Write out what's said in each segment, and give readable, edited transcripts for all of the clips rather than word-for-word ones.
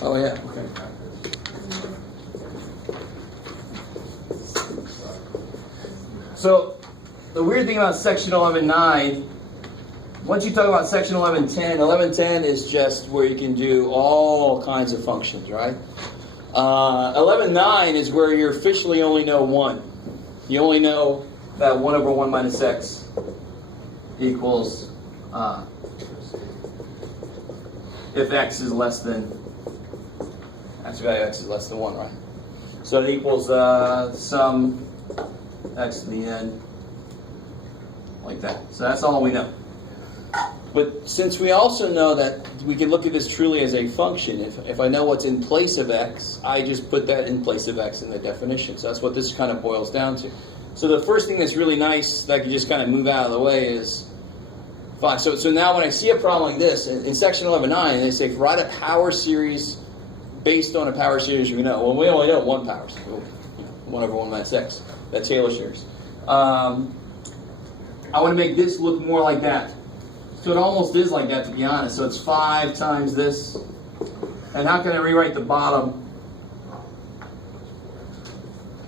Oh, yeah, okay. So, the weird thing about section 11.9, once you talk about section 11.10, 11.10 is just where you can do all kinds of functions, right? 11.9 is where you officially only know one. You only know that 1 over 1 minus x equals if x is less than, actual value x is less than 1, right? So it equals sum x to the n, like that. So that's all we know. But since we also know that we can look at this truly as a function, if I know what's in place of x, I just put that in place of x in the definition. So that's what this kind of boils down to. So the first thing that's really nice that I can just kind of move out of the way is, fine. So now when I see a problem like this, in section 11.9, they say write a power series based on a power series we know. Well, we only know one power series, 1 over 1 minus x, that Taylor series. I want to make this look more like that. So it almost is like that, to be honest. So it's 5 times this. And how can I rewrite the bottom?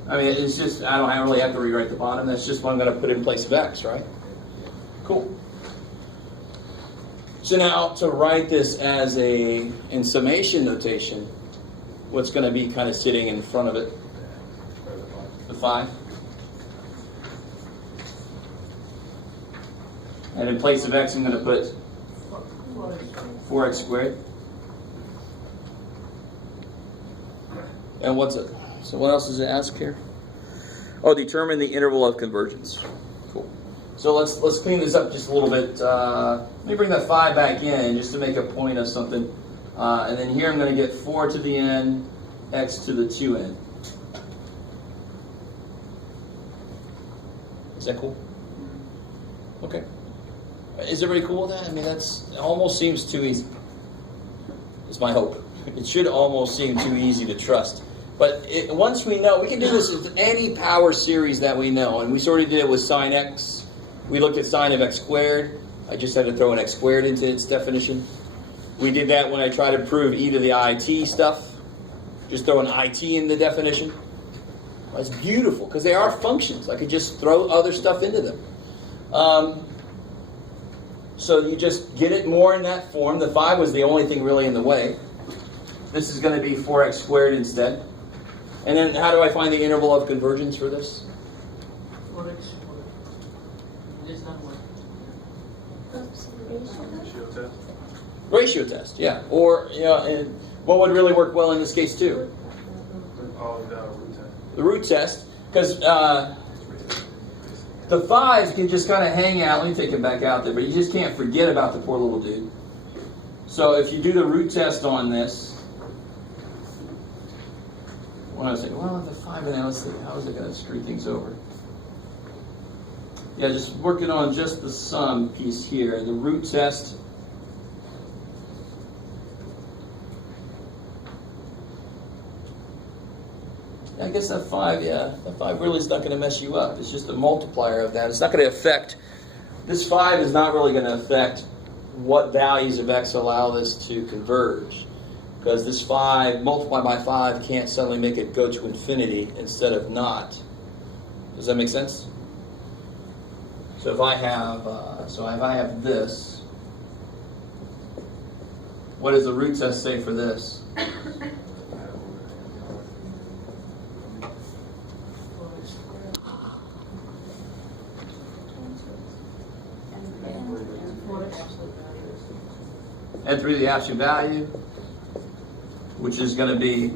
I mean, it's just, I don't really have to rewrite the bottom. That's just what I'm going to put in place of x, right? Cool. So now, to write this as in summation notation, what's going to be kind of sitting in front of it? The 5. And in place of x, I'm going to put 4x squared. And what's it? So what else does it ask here? Oh, determine the interval of convergence. Cool. So let's clean this up just a little bit. Let me bring that 5 back in just to make a point of something. And then here I'm going to get 4 to the n, x to the 2n. Is that cool? Okay. Is everybody cool with that? I mean, it almost seems too easy. It's my hope. It should almost seem too easy to trust. But once we know, we can do this with any power series that we know. And we sort of did it with sine x. We looked at sine of x squared. I just had to throw an x squared into its definition. We did that when I tried to prove e to the it stuff. Just throw an it in the definition. That's beautiful, because they are functions. I could just throw other stuff into them. So you just get it more in that form. The 5 was the only thing really in the way. This is going to be 4x squared instead. And then how do I find the interval of convergence for this? 4x squared. Less than 1. Ratio test. Ratio test, yeah. Or, and what would really work well in this case too? Oh, the root test. The root test. Because the 5 can just kind of hang out. Let me take it back out there. But you just can't forget about the poor little dude. So if you do the root test on this, when I was saying, well, the 5 in there, let's see, how is it going to screw things over? Yeah, just working on just the sum piece here. The root test. I guess that 5, that 5 really is not going to mess you up. It's just a multiplier of that. It's not going to affect, this 5 is not really going to affect what values of x allow this to converge. Because this 5 multiplied by 5 can't suddenly make it go to infinity instead of not. Does that make sense? So if I have, this, what does the root test say for this? N through the absolute value, which is going to be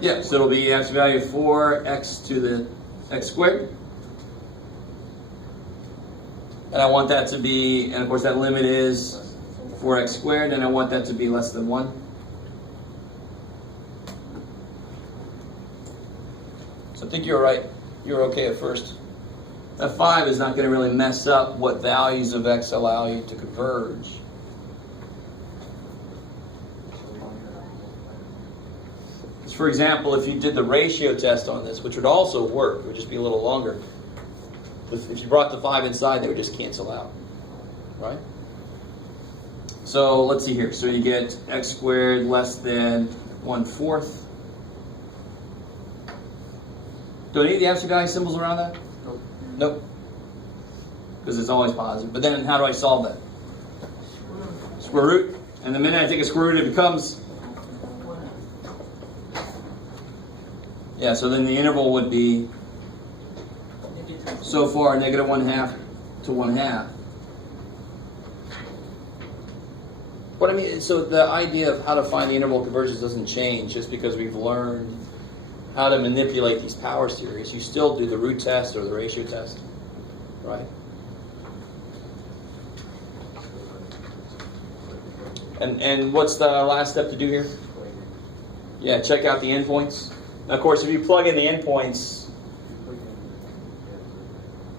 yeah, so it'll be absolute value of 4x to the x squared. And I want that to be, and of course that limit is 4x squared, and I want that to be less than 1. So I think you're right. You're okay at first. That 5 is not going to really mess up what values of x allow you to converge. For example, if you did the ratio test on this, which would also work, it would just be a little longer. If you brought the 5 inside, they would just cancel out, right? So let's see here. So you get x squared less than 1/4. Do any of the absolute value symbols around that? Nope. Nope. Because it's always positive. But then how do I solve that? Square root. And the minute I take a square root, it becomes... Yeah, so then the interval would be so far negative 1/2 to 1/2. But I mean, so the idea of how to find the interval convergence doesn't change just because we've learned how to manipulate these power series. You still do the root test or the ratio test, right? And what's the last step to do here? Yeah, check out the endpoints. Now, of course, if you plug in the endpoints,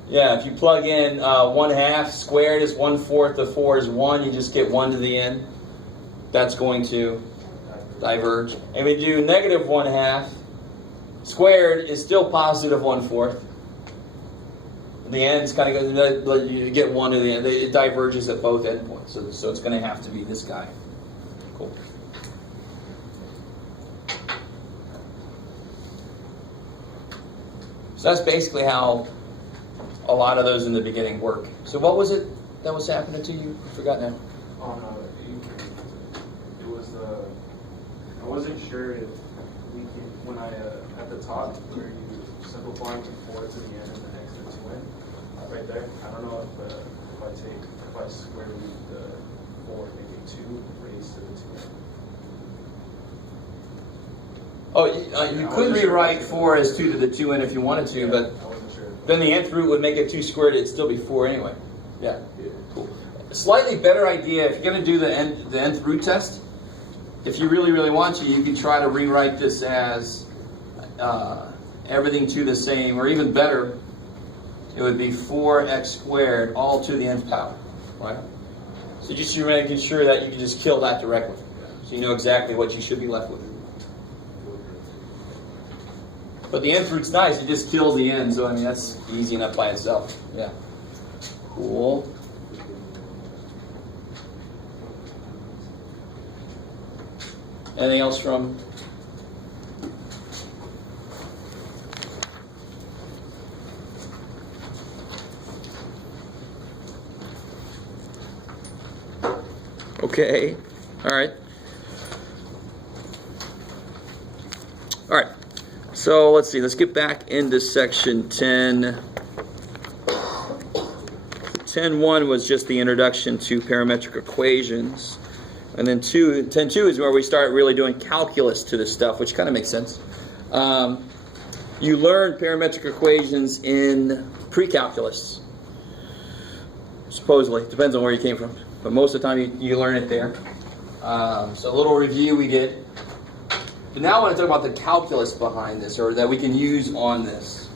yeah, if you plug in 1/2 squared is 1/4 of 4 is 1, you just get 1 to the end. That's going to diverge. And we do negative 1/2 squared is still positive 1/4. The ends kind of go, you get 1 to the end. It diverges at both endpoints. So it's going to have to be this guy. Cool. So that's basically how a lot of those in the beginning work. So what was it that was happening to you? I forgot now. Oh no, it was I wasn't sure if we can, when at the top where you simplifying to 4 to the end and the next to 2n, right there. I don't know if I square root the 4, making 2 raised to the 2n. Oh, you could rewrite 4 as 2 to the 2n if you wanted to, but I wasn't sure. then the nth root would make it 2 squared. It'd still be 4 anyway. Yeah, cool. A slightly better idea, if you're going to do the nth root test, if you really, really want to, you can try to rewrite this as everything to the same, or even better, it would be 4x squared all to the nth power, right? So just you're making sure that you can just kill that directly. So you know exactly what you should be left with. But the nth root's nice, it just kills the n, so I mean that's easy enough by itself. Yeah. Cool. Anything else from? Okay. All right. All right. So let's see. Let's get back into section 10. 10.1 was just the introduction to parametric equations. And then 10.2 is where we start really doing calculus to this stuff, which kind of makes sense. You learn parametric equations in pre-calculus. Supposedly. Depends on where you came from. But most of the time you learn it there. So a little review we did. But now I want to talk about the calculus behind this, or that we can use on this.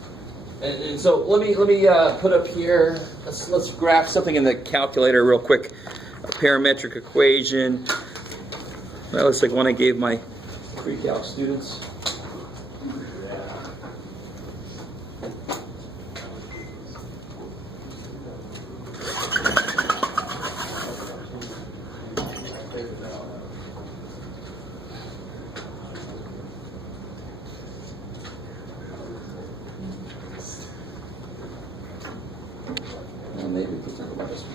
And so let me put up here. Let's graph something in the calculator real quick. A parametric equation. Well, it's like one I gave my pre-calc students. Maybe we can talk about this one.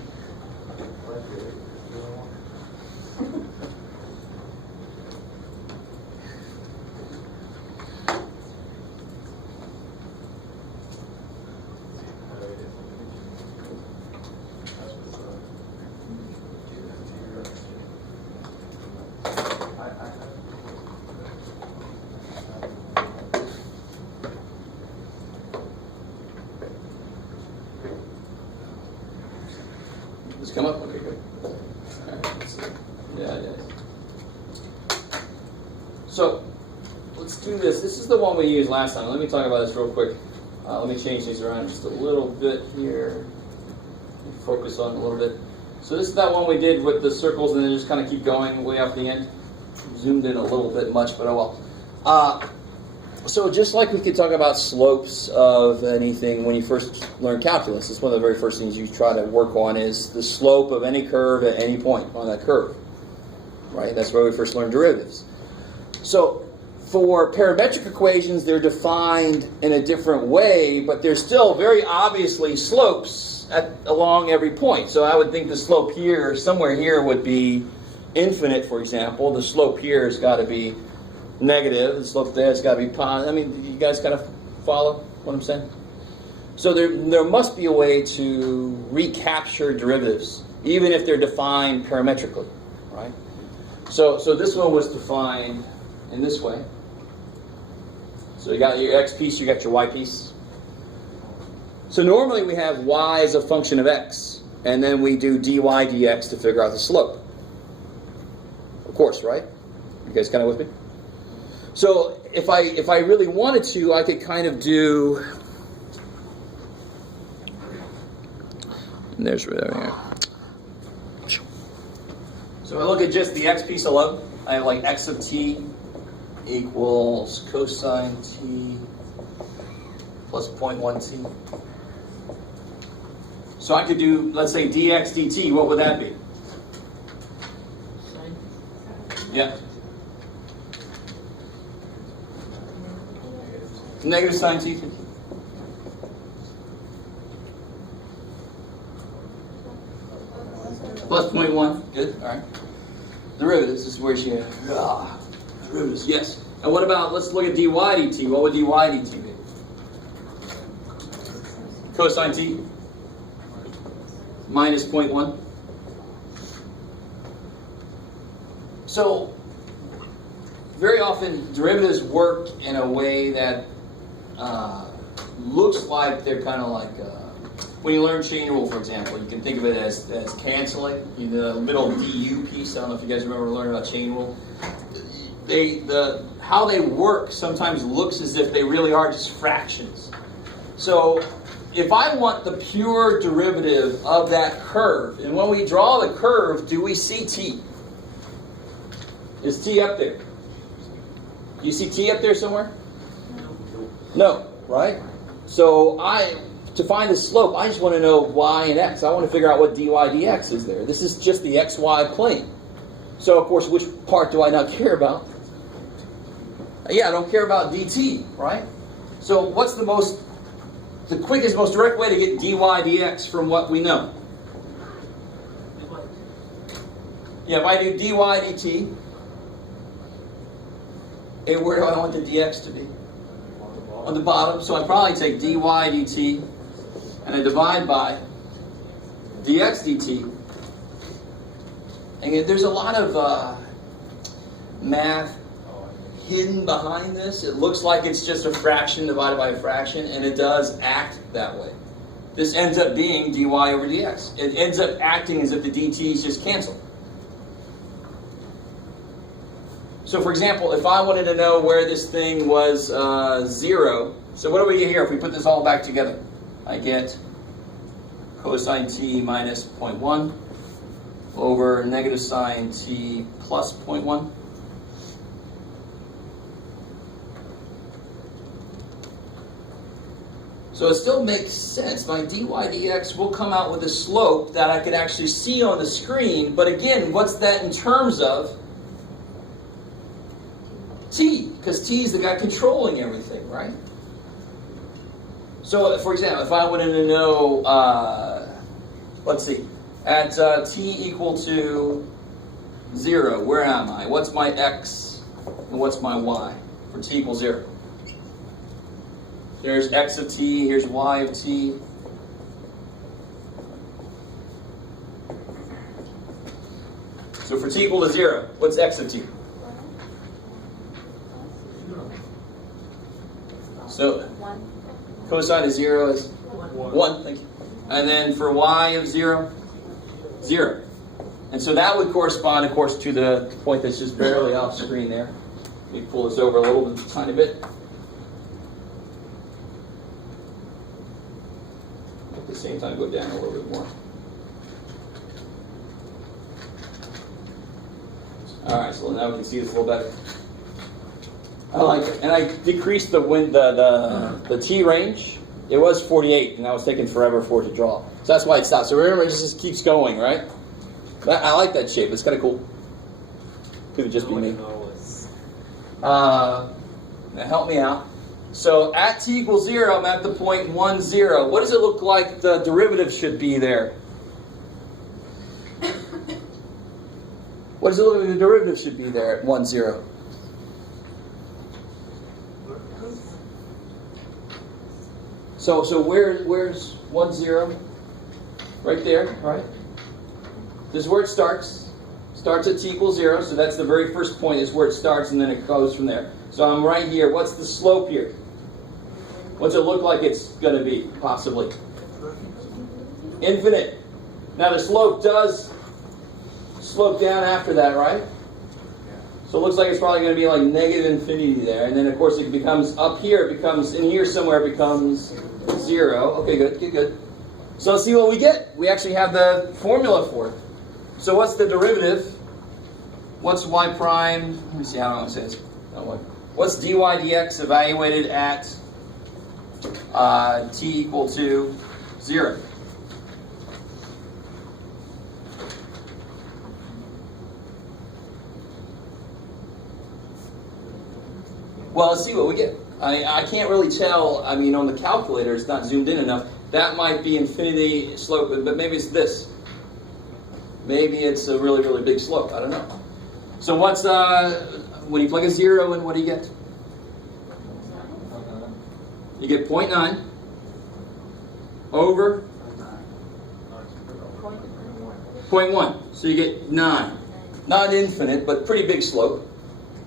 Just come up. Okay, good. All right, let's see. Yeah. So let's do this. This is the one we used last time. Let me talk about this real quick. Let me change these around just a little bit here. Focus on it a little bit. So this is that one we did with the circles, and then just kind of keep going way up the end. Zoomed in a little bit much, but oh well. So just like we could talk about slopes of anything when you first learn calculus, it's one of the very first things you try to work on is the slope of any curve at any point on that curve. Right? That's where we first learn derivatives. So for parametric equations, they're defined in a different way, but there's still very obviously slopes along every point. So I would think the slope here, somewhere here, would be infinite, for example. The slope here has got to be negative. The slope there has got to be positive. I mean, you guys kind of follow what I'm saying? So there must be a way to recapture derivatives, even if they're defined parametrically, right? So this one was defined in this way. So you got your x piece, you got your y piece. So normally we have y as a function of x, and then we do dy dx to figure out the slope. Of course, right? You guys kind of with me? So if I really wanted to, I could kind of do. And there's right there. So I look at just the x piece alone. I have like x of t equals cosine t plus 0.1 t. So I could do, let's say, dx dt. What would that be? Sine. Yeah. Negative sine t. Plus 0.1. Good. All right. Derivatives. This is where she. Derivatives. Yes. And what about? Let's look at dy dt. What would dy dt be? Cosine t minus 0.1. So very often derivatives work in a way that looks like they're kind of like when you learn chain rule, for example, you can think of it as canceling. The middle du piece. I don't know if you guys remember learning about chain rule. How they work sometimes looks as if they really are just fractions. So if I want the pure derivative of that curve, and when we draw the curve, do we see t? Is t up there? Do you see t up there somewhere? No, right? So to find the slope, I just want to know y and x. I want to figure out what dy dx is there. This is just the xy plane. So, of course, which part do I not care about? Yeah, I don't care about dt, right? So what's the quickest, most direct way to get dy dx from what we know? Yeah, if I do dy dt, where do I want the dx to be? On the bottom. So I probably take dy dt and I divide by dx dt. And there's a lot of math hidden behind this. It looks like it's just a fraction divided by a fraction, and it does act that way. This ends up being dy over dx. It ends up acting as if the dt's just cancel. So for example, if I wanted to know where this thing was 0, so what do we get here if we put this all back together? I get cosine t minus 0.1 over negative sine t plus 0.1. So it still makes sense. My dy dx will come out with a slope that I could actually see on the screen. But again, what's that in terms of? T, because t is the guy controlling everything, right? So, for example, if I wanted to know, let's see, at t equal to 0, where am I? What's my x and what's my y for t equals 0? There's x of t, here's y of t. So for t equal to 0, what's x of t? So cosine of 0 is 1, thank you. And then for y of 0, 0. And so that would correspond, of course, to the point that's just barely off screen there. Let me pull this over a little bit, tiny bit. At the same time, go down a little bit more. All right, so now we can see this a little better. I like it. And I decreased the T range. It was 48, and that was taking forever for it to draw. So that's why it stopped. So remember, it just keeps going, right? But I like that shape. It's kind of cool. Could just be me. Now help me out. So at t equals 0, I'm at the point 1, 0. What does it look like the derivative should be there? What does it look like the derivative should be there at 1, 0? So where's 1, 0? Right there, right? This is where it starts. Starts at t equals 0, so that's the very first point is where it starts, and then it goes from there. So I'm right here. What's the slope here? What's it look like it's going to be, possibly? Infinite. Now the slope does slope down after that, right? So it looks like it's probably going to be like negative infinity there. And then, of course, it becomes up here. It becomes, in here somewhere, it becomes 0. Okay, good. So let's see what we get. We actually have the formula for it. So what's the derivative? What's y prime? Let me see how I want to say this. What's dy dx evaluated at t equal to 0? Well, let's see what we get. I can't really tell. I mean, on the calculator, it's not zoomed in enough. That might be infinity slope, but maybe it's this. Maybe it's a really, really big slope. I don't know. So what's, when you plug a 0 in, what do you get? You get 0.9 over 0.1. So you get 9. Not infinite, but pretty big slope.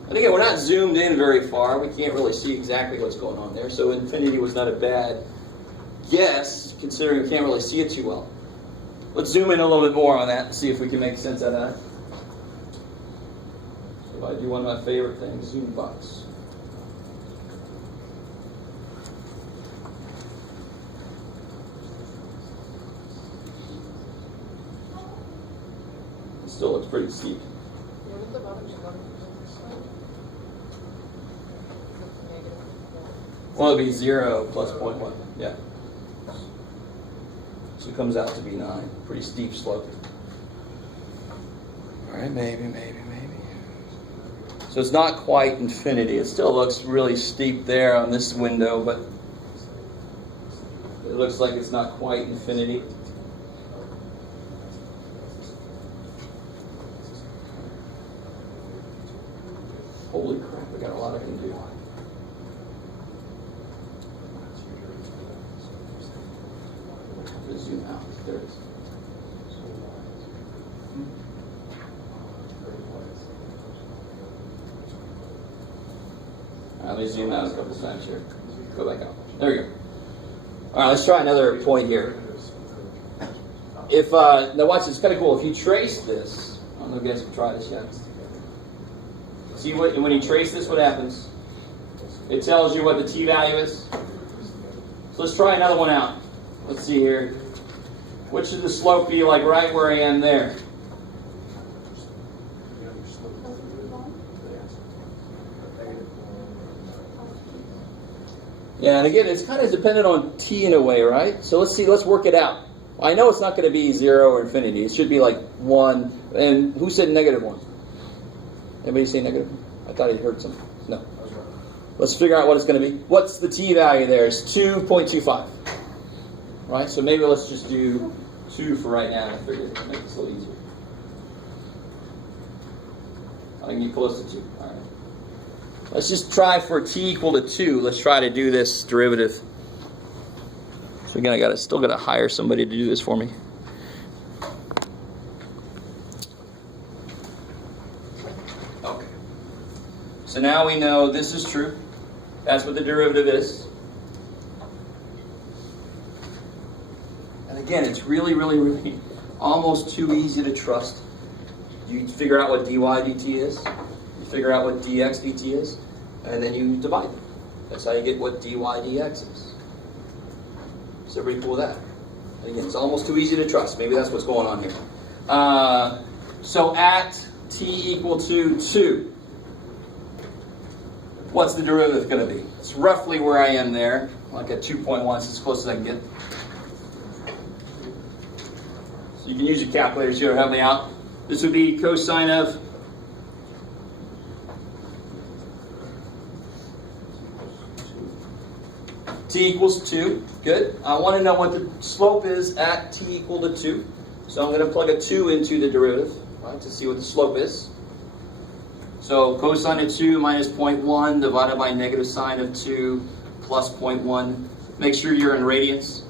And again, we're not zoomed in very far. We can't really see exactly what's going on there. So infinity was not a bad guess, considering we can't really see it too well. Let's zoom in a little bit more on that and see if we can make sense out of that. So if I do one of my favorite things, zoom box. It still looks pretty steep. Well, it'll be 0 plus 0.1. Yeah. So it comes out to be 9. Pretty steep slope. All right, maybe. So it's not quite infinity. It still looks really steep there on this window, but it looks like it's not quite infinity. Holy crap, we got a lot I can do. Zoom out. There it is. Let me zoom out a couple times here. Go back out. There we go. All right, let's try another point here. If now watch, it's kind of cool. If you trace this, I don't know if you guys have tried this yet. See what when you trace this, what happens? It tells you what the t value is. So let's try another one out. Let's see here. What should the slope be like right where I am there? Yeah, and again, it's kind of dependent on t in a way, right? So let's see, let's work it out. I know it's not going to be 0 or infinity. It should be like 1. And who said negative 1? Anybody say negative? I thought I heard something. No. Let's figure out what it's going to be. What's the t value there? It's 2.25. Right? So maybe let's just do 2 for right now. I figured it'd make this a little easier. I can get close to 2. All right. Let's just try for t equal to 2. Let's try to do this derivative. So again, I still got to hire somebody to do this for me. Okay. So now we know this is true. That's what the derivative is. And again, it's really, really, really almost too easy to trust. You figure out what dy dt is. You figure out what dx dt is. And then you divide them. That's how you get what dy dx is. Is everybody cool with that? And again, it's almost too easy to trust. Maybe that's what's going on here. So at t equal to 2. what's the derivative going to be? It's roughly where I am there, like at 2.1, it's as close as I can get. So you can use your calculators here to help me out. This would be cosine of t equals 2. Good. I want to know what the slope is at t equal to 2. So I'm going to plug a 2 into the derivative, right, to see what the slope is. So cosine of 2 minus 0.1 divided by negative sine of 2 plus 0.1. Make sure you're in radians.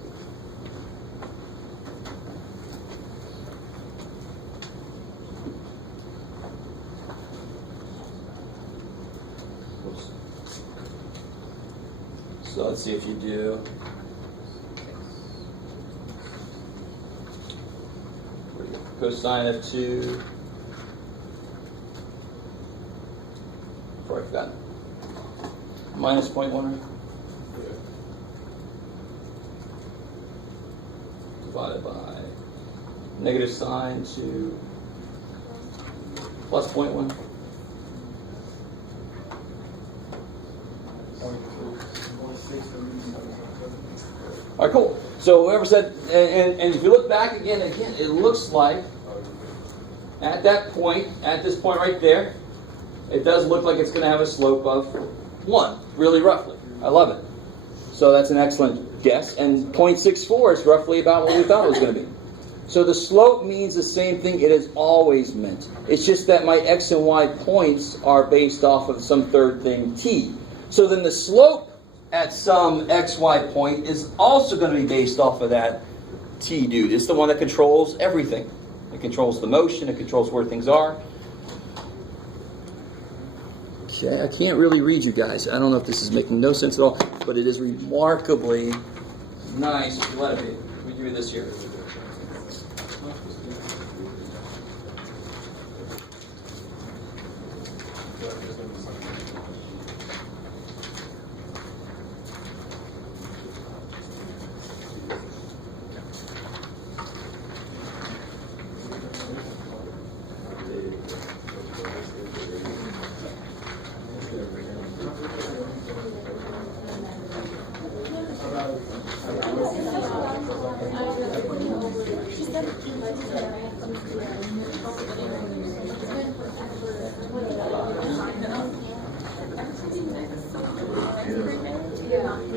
So let's see if you do. Cosine of 2. Before I forgot. Minus 0.1. Divided by negative sine 2 plus 0.1. All right, cool. So whoever said, and if you look back again, it looks like at that point, at this point right there, it does look like it's going to have a slope of 1, really roughly. I love it. So that's an excellent guess. And 0.64 is roughly about what we thought it was going to be. So the slope means the same thing it has always meant. It's just that my x and y points are based off of some third thing, t. So then the slope at some xy point is also going to be based off of that t dude. It's the one that controls everything. It controls the motion. It controls where things are. Okay, I can't really read you guys. I don't know if this is making no sense at all, but it is remarkably nice if you let it be. Let me give you this here.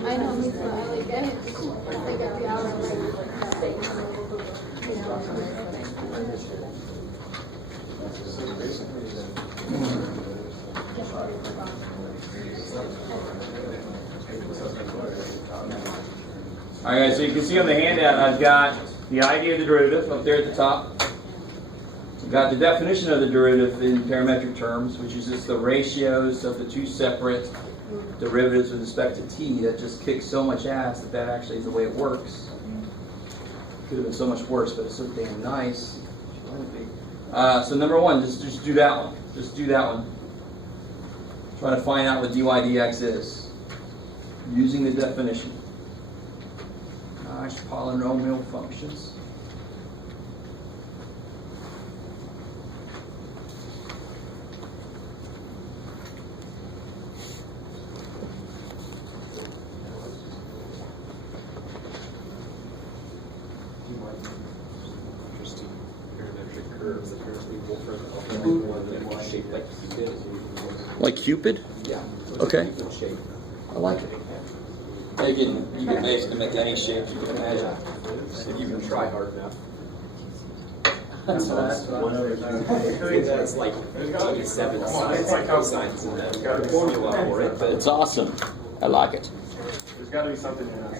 I know, me too. I like it. Like every hour. All right, guys, so you can see on the handout, I've got the idea of the derivative up there at the top. I've got the definition of the derivative in parametric terms, which is just the ratios of the two separate derivatives with respect to t. That just kicks so much ass that actually is the way it works. Could have been so much worse, but it's so damn nice. So number one, just do that one. Just do that one. Try to find out what dy dx is using the definition. Nice polynomial functions. Like Cupid? Yeah. Okay. I like it. You can basically make any shape you can imagine. If you can try hard enough. That's It's like 27 signs in the formula for it, but It's awesome. I like it. There's got to be something in that.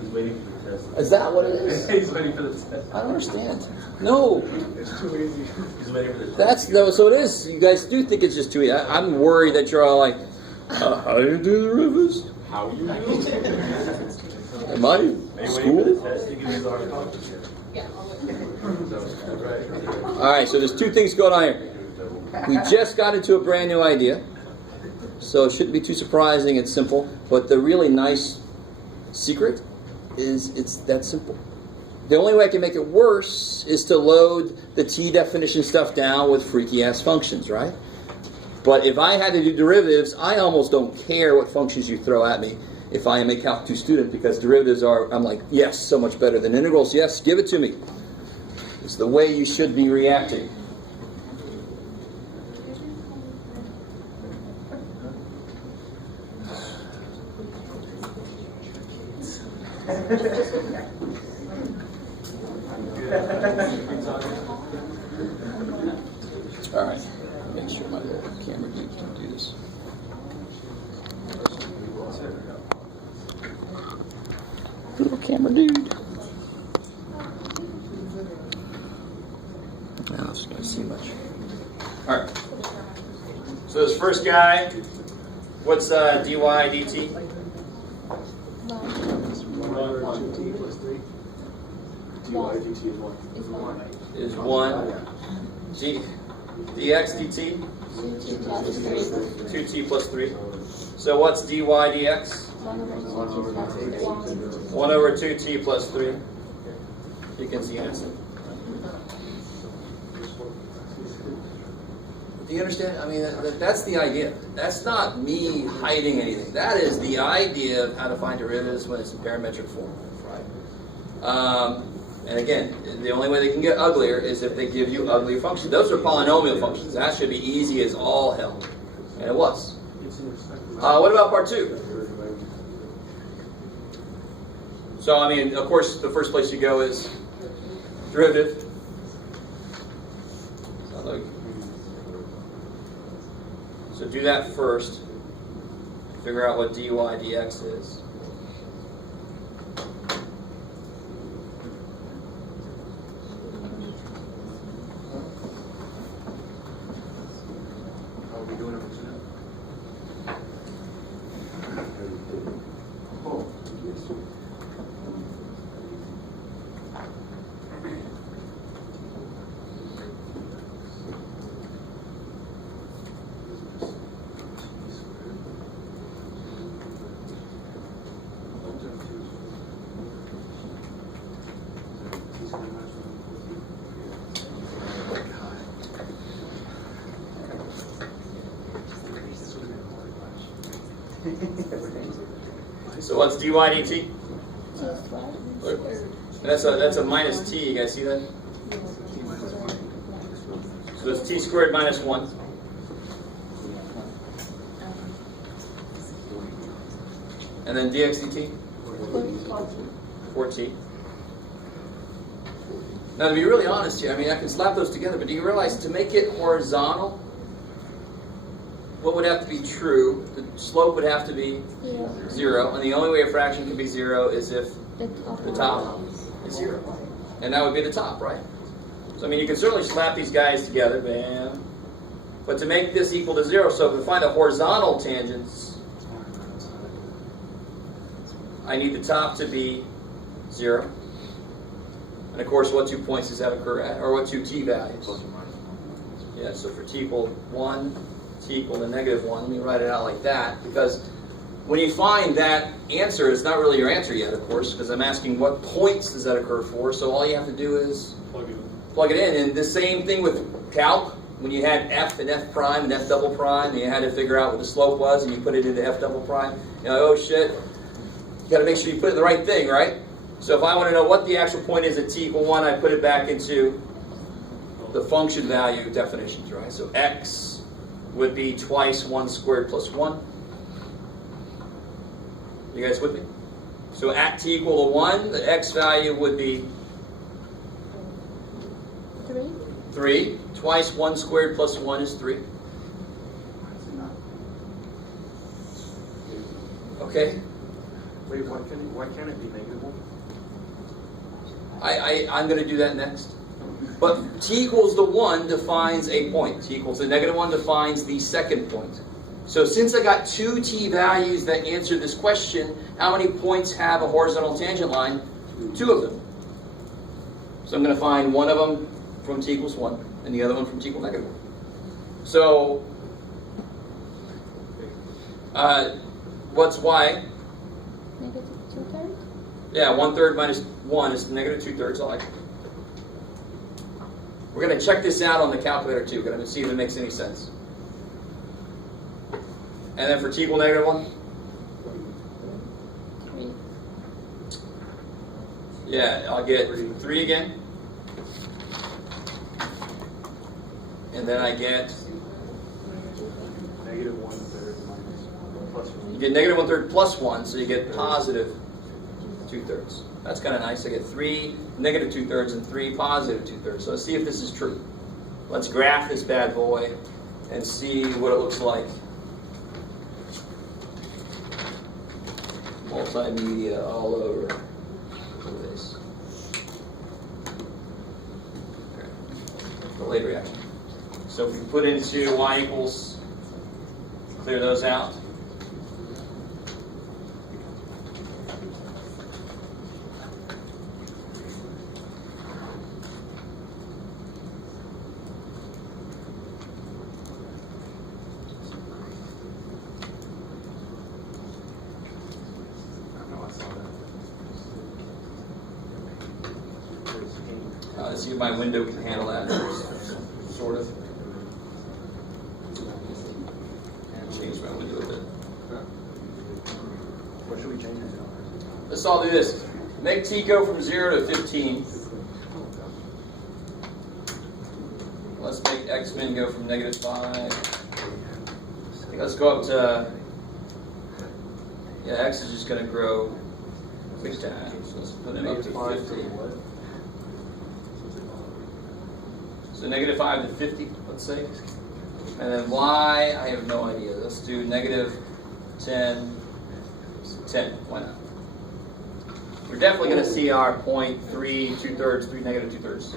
He's waiting for the test. Is that what it is? He's waiting for the test. I don't understand. No, It's too easy. He's waiting for the test. that's no. So it is. You guys do think it's just too easy. I'm worried that you're all like, how do you do the rivers? how you Am I school? Test to give his article. All right. So there's two things going on here. We just got into a brand new idea, so it shouldn't be too surprising. It's simple, but the really nice secret is it's that simple. The only way I can make it worse is to load the t definition stuff down with freaky ass functions, right? But if I had to do derivatives, I almost don't care what functions you throw at me if I am a Calc 2 student, because derivatives are, I'm like, yes, so much better than integrals. Yes, give it to me. It's the way you should be reacting. All right, make sure my little camera dude can do this. Little camera dude. Now it's going to see much. All right. So this first guy, what's dy dt? 2t plus 3. dy dt is 1. Is 1. Dx dt? 2t plus 3. So what's dy dx? 1 over 2t plus 3. You can see answer. Do you understand? I mean, that's the idea. That's not me hiding anything. That is the idea of how to find derivatives when it's in parametric form, right? And again, the only way they can get uglier is if they give you uglier functions. Those are polynomial functions. That should be easy as all hell. And it was. What about part 2? So, I mean, of course, the first place you go is derivative. So do that first. Figure out what dy dx is. How are we doing it? So what's dy dt? That's a minus t. You guys see that? So it's t squared minus 1. And then dx dt? 4t. Now to be really honest here, I mean I can slap those together, but do you realize to make it horizontal, what would have to be true? The slope would have to be 0, and the only way a fraction can be 0 is if the top is 0. And that would be the top, right? So I mean you can certainly slap these guys together, bam. But to make this equal to 0, so to find the horizontal tangents, I need the top to be 0. And of course, what 2 points does that occur at? Or what 2 t values? Yeah, so for t equal 1, t equal to negative 1, let me write it out like that, because when you find that answer, it's not really your answer yet, of course, because I'm asking what points does that occur for, so all you have to do is plug it in. And the same thing with calc, when you had f and f prime and f double prime, and you had to figure out what the slope was, and you put it into f double prime, you're like, oh shit, you got to make sure you put in the right thing, right? So if I want to know what the actual point is at t equal 1, I put it back into the function value definitions, right? So x would be twice 1 squared plus 1. You guys with me? So at t equal to 1, the x value would be 3. Twice 1 squared plus 1 is 3. Okay? Wait, why can't it be negative 1? I'm going to do that next. But t equals to 1 defines a point. T equals to negative 1 defines the second point. So since I got 2 t values that answered this question, how many points have a horizontal tangent line? 2 of them. So I'm going to find one of them from t equals 1 and the other one from t equals negative 1. So what's y? Negative 2/3? Yeah, 1/3 minus 1 is negative 2/3. I like it. We're going to check this out on the calculator too. We're going to see if it makes any sense. And then for t equal -1? 3. Yeah, I'll get 3 again. And then I get, Negative 1/3 minus plus 1. you get -1/3 plus 1, so you get positive 2/3. That's kind of nice. I get 3 negative 2/3 and 3 positive 2/3. So let's see if this is true. Let's graph this bad boy and see what it looks like. Multimedia all over the place. Okay. Delayed reaction. So if we put into y equals, clear those out. Let's see if my window can handle that, sort of. Change my window a bit. What should we change it to? Let's all do this. Make t go from 0 to 15. Let's make x min go from -5. Let's go up to, yeah, x is just going to grow 6 times. Let's put it up to 50. So -5 to 50, let's say. And then y, I have no idea. Let's do -10, 10. Why not? We're definitely going to see our point 3 2/3, 3 negative 2/3.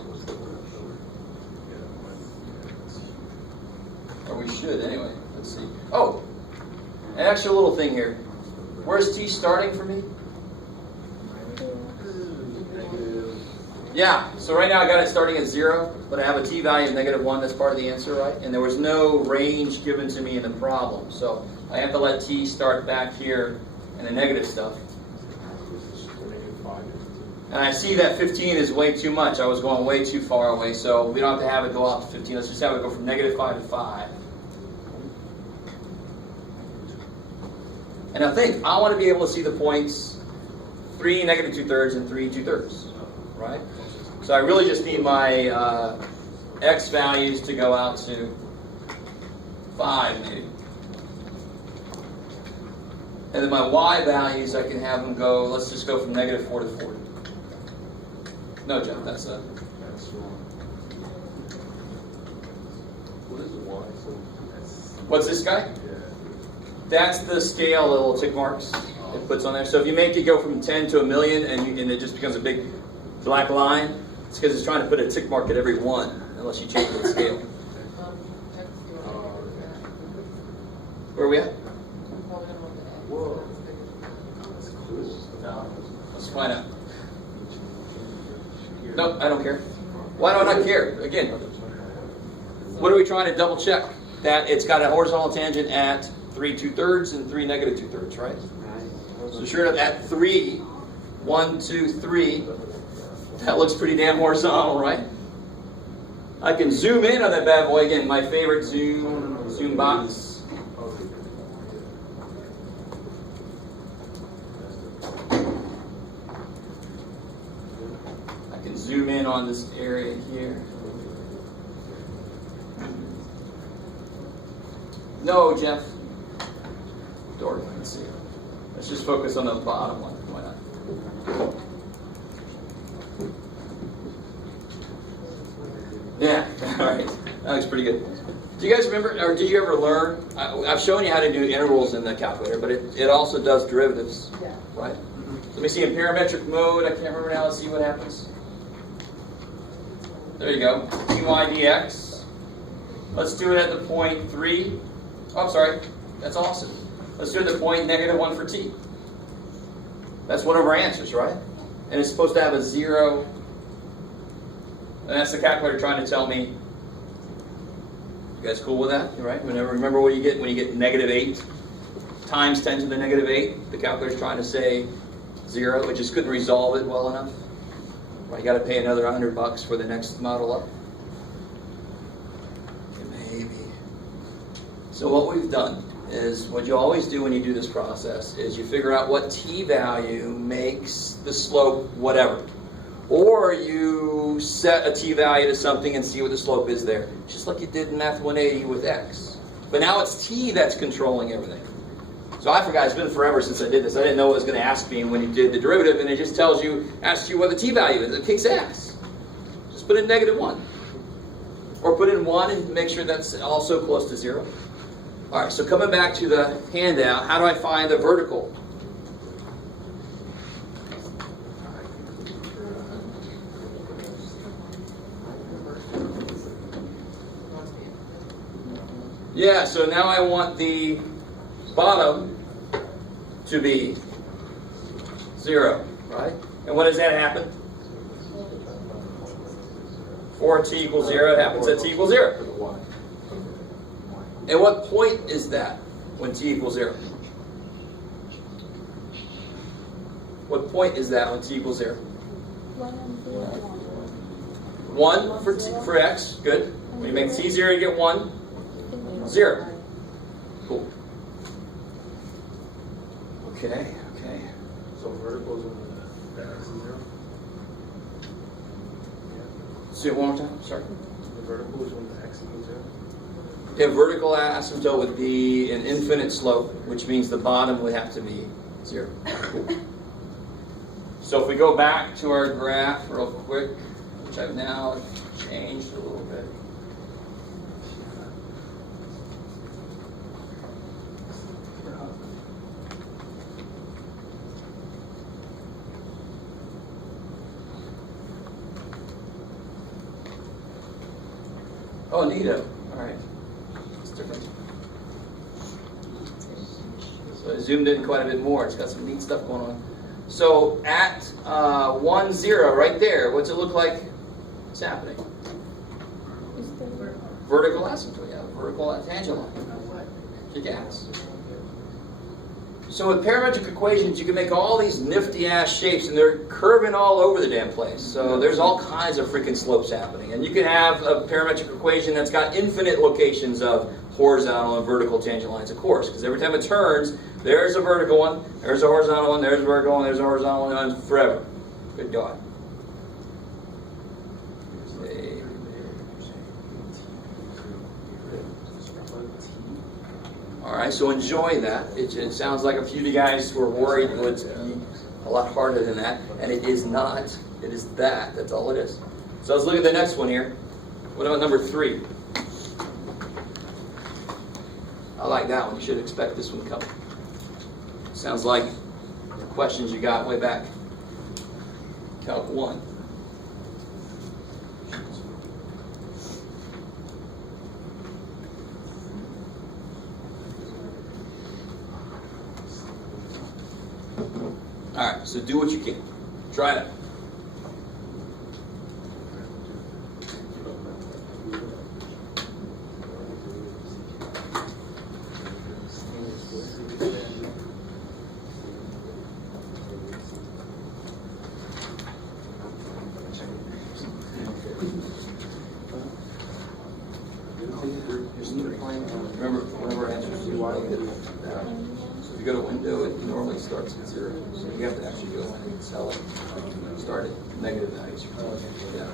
Or we should anyway. Let's see. Oh, an extra little thing here. Where's t starting for me? Yeah, so right now I got it starting at 0, but I have a t value of -1. That's part of the answer, right? And there was no range given to me in the problem. So I have to let t start back here in the negative stuff. And I see that 15 is way too much. I was going way too far away, so we don't have to have it go out to 15. Let's just have it go from -5 to 5. And now think, I want to be able to see the points 3 negative 2/3 and 3 2/3, right? So I really just need my x values to go out to 5 maybe. And then my y values, I can have them go, let's just go from -4 to 40. No, Jeff, that's That's wrong. What is the y? So that's, what's this guy? yeah. That's the scale, the little tick marks it puts on there. So if you make it go from 10 to 1,000,000 and it just becomes a big black line, it's because it's trying to put a tick mark at every one, unless you change the scale. Where are we at? Whoa. That's cool. Let's find out. No, I don't care. Why do I not care? Again, what are we trying to double check? That it's got a horizontal tangent at 3 2/3 and 3 negative 2/3, right? So sure enough, at 3, 1, 2, 3, that looks pretty damn horizontal, right? I can zoom in on that bad boy again. My favorite zoom box. I can zoom in on this area here. No, Jeff. Dork, let's see. Let's just focus on the bottom one. Why not? Yeah, all right. That looks pretty good. Do you guys remember, or do you ever learn? I've shown you how to do integrals in the calculator, but it also does derivatives, right? Let me see in parametric mode. I can't remember now. Let's see what happens. There you go. dy dx. Let's do it at the point 3. Oh, I'm sorry. That's awesome. Let's do it at the point -1 for t. That's one of our answers, right? And it's supposed to have a 0. And that's the calculator trying to tell me. You guys cool with that? Right? Remember what you get when you get -8 times 10 to the -8? The calculator's trying to say 0. It just couldn't resolve it well enough. Well, you got to pay another $100 for the next model up. Maybe. So what we've done is what you always do when you do this process is you figure out what t-value makes the slope whatever. Or you set a t-value to something and see what the slope is there. Just like you did in Math 180 with x. But now it's t that's controlling everything. So I forgot, it's been forever since I did this. I didn't know what it was going to ask me when you did the derivative, and it just tells you, asks you what the t-value is. It kicks ass. Just put in -1. Or put in 1 and make sure that's also close to 0. All right, so coming back to the handout, how do I find the vertical? Yeah, so now I want the bottom to be 0, right? And when does that happen? 4t equals 0, it happens at t equals 0. And what point is that when t equals 0? What point is that when t equals 0? 1 for x, good. When you make t 0, you get 1. 0. Cool. Okay. So vertical is when the x is 0? See it one more time, sorry. The vertical is when the x equals 0? A vertical asymptote would be an infinite slope, which means the bottom would have to be 0. Cool. So if we go back to our graph real quick, which I've now changed a little bit. Oh, neato. All right. It's different. So I zoomed in quite a bit more. It's got some neat stuff going on. So at 1, 0, right there, what's it look like? What's happening? Vertical asymptote, yeah. Vertical tangent line. Kick ass. So with parametric equations, you can make all these nifty-ass shapes, and they're curving all over the damn place. So there's all kinds of freaking slopes happening. And you can have a parametric equation that's got infinite locations of horizontal and vertical tangent lines, of course, because every time it turns, there's a vertical one, there's a horizontal one, there's a vertical one, there's a horizontal one, forever. Good God. All right, so enjoy that. It sounds like a few of you guys were worried it would be a lot harder than that, and it is not. It is that. That's all it is. So let's look at the next one here. What about number 3? I like that one. You should expect this one coming. Sounds like the questions you got way back. Calc 1. All right, so do what you can. Try it out. Remember answers to why. So if you go to window, it normally starts at 0. So you have to actually go in and sell it. Start at negative values. Yeah.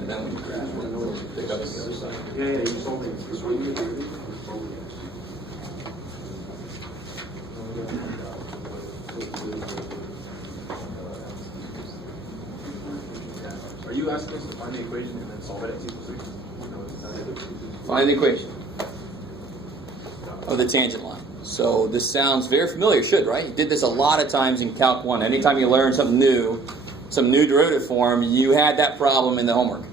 And then when you crash, we'll pick up the other side. Yeah, you told me. You told me. Are you asking us to find the equation and then solve it at 6? Find the equation of the tangent line. So this sounds very familiar, should, right? You did this a lot of times in Calc 1. Anytime you learn something new, some new derivative form, you had that problem in the homework.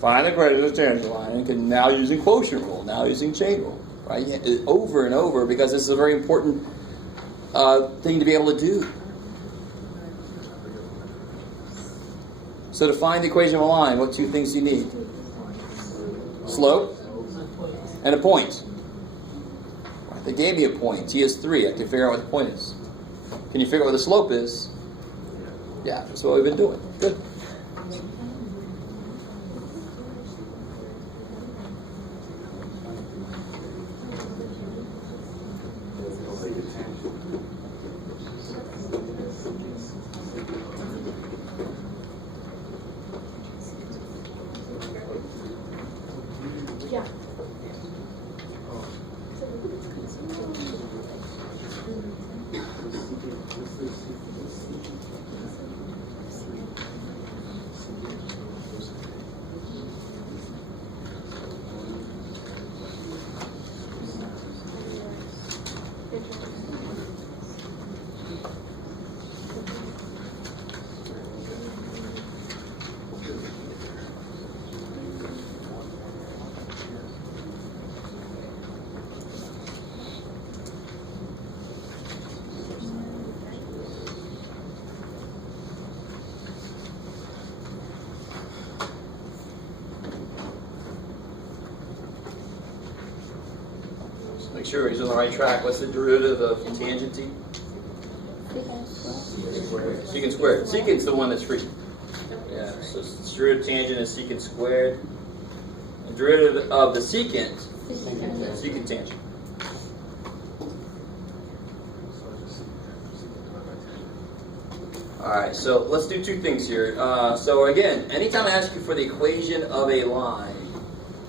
Find the equation of the tangent line, and now using quotient rule, now using chain rule, right? Over and over, because this is a very important thing to be able to do. So to find the equation of a line, what 2 things do you need? Slope and a point. They gave me a point. T is 3. I can figure out what the point is. Can you figure out what the slope is? Yeah, that's what we've been doing. Good. sure he's on the right track. What's the derivative of tangent t? Secant squared. Secant's the one that's free. Yeah, so derivative of tangent is secant squared. The derivative of the secant, secant tangent. Alright, so let's do two things here. So again, anytime I ask you for the equation of a line,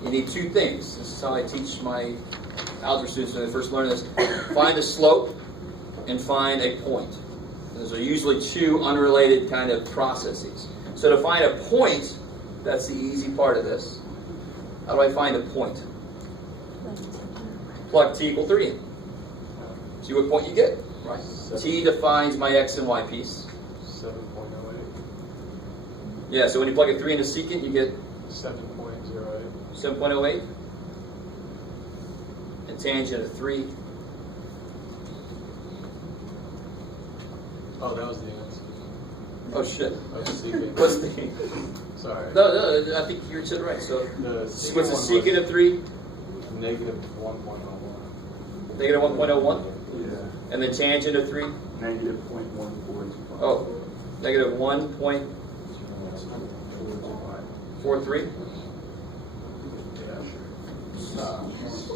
you need two things. This is how I teach my algebra students when they first learn this. Find a slope and find a point. Those are usually two unrelated kind of processes. So to find a point, that's the easy part of this. How do I find a point? Plug t equal 3 in. See what point you get, right? T defines my x and y piece. 7.08. Yeah, so when you plug a 3 into secant, you get 7.08. 7.08. And tangent of 3. Oh, that was the answer. Oh shit. I was secant. What's the... Sorry. No, I think you said it right. So what's the secant of 3? Negative 1.01. Negative 1.01. Yeah. And the tangent of 3? Negative 0.1425. Oh, negative 1.43.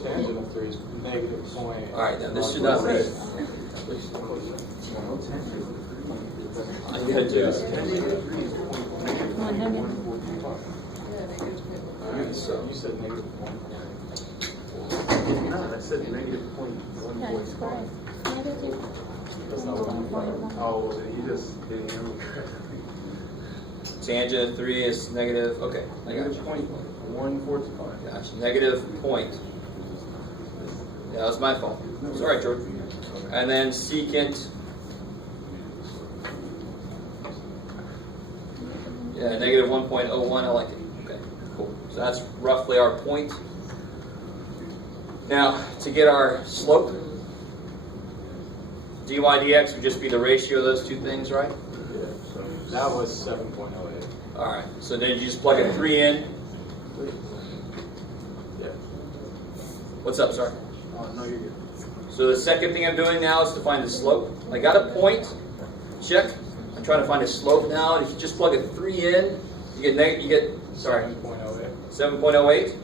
Tangent of 3 is negative point. All right, now this should not be. I gotta do this. Alright, so You said negative 1. No, I said negative 0.145. That's not what Oh, you just didn't hear me correctly. tangent of 3 is negative. Okay, I got you. 0.145. Gotcha. Negative point. Yeah, that was my fault. Sorry, George. And then secant. Yeah, negative 1.01. I like it. Okay, cool. So that's roughly our point. Now, to get our slope, dy dx would just be the ratio of those two things, right? Yeah, so that was 7.08. All right. So then you just plug a 3 in. Yeah. What's up, sorry? No, you're good. So the second thing I'm doing now is to find the slope. I got a point. Check. I'm trying to find a slope now. And if you just plug a 3 in, you get sorry, 7.08. 7.08.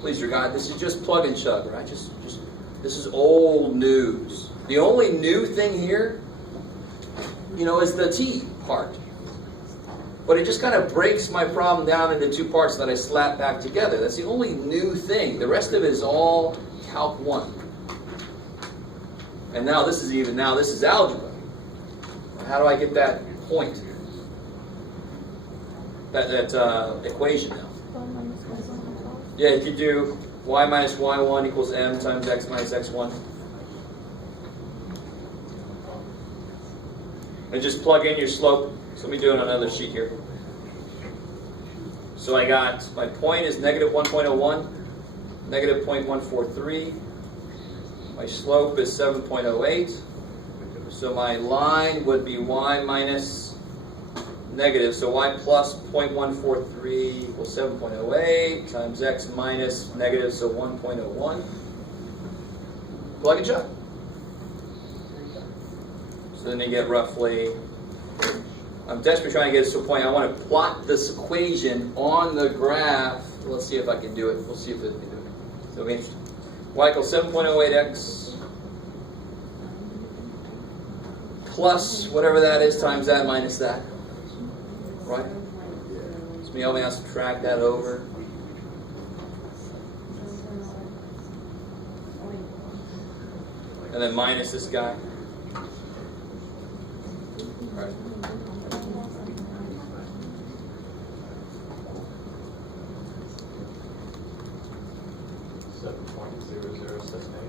Please, your God, this is just plug and chug, right? Just this is old news. The only new thing here, is the t part. But it just kind of breaks my problem down into two parts that I slap back together. That's the only new thing. The rest of it is all Calc 1. And now this is algebra. How do I get that point? That equation now? Yeah, if you do y minus y1 equals m times x minus x1. And just plug in your slope. So let me do it on another sheet here. So I got, my point is negative 1.01, negative 0.143. My slope is 7.08. So my line would be y minus negative. So y plus 0.143 equals 7.08 times x minus negative, so 1.01. Plug and chug. So then you get roughly, I'm desperately trying to get us to a point. I want to plot this equation on the graph. Let's see if I can do it. We'll see if it can do it. So it'll be interesting. Y equals 7.08x plus whatever that is times that minus that. Right? So me only has to subtract that over. And then minus this guy. Right.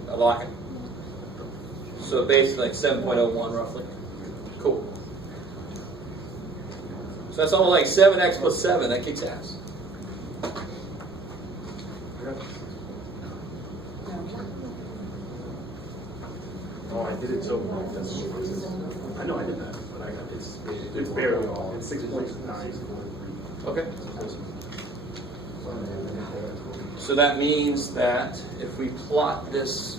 I like it. So basically like 7.01 roughly. Cool. So that's almost like 7x plus 7. That kicks ass. Oh, I did it so wrong. I know I did that, but it's barely off. It's 6.9. Okay. So that means that if we plot this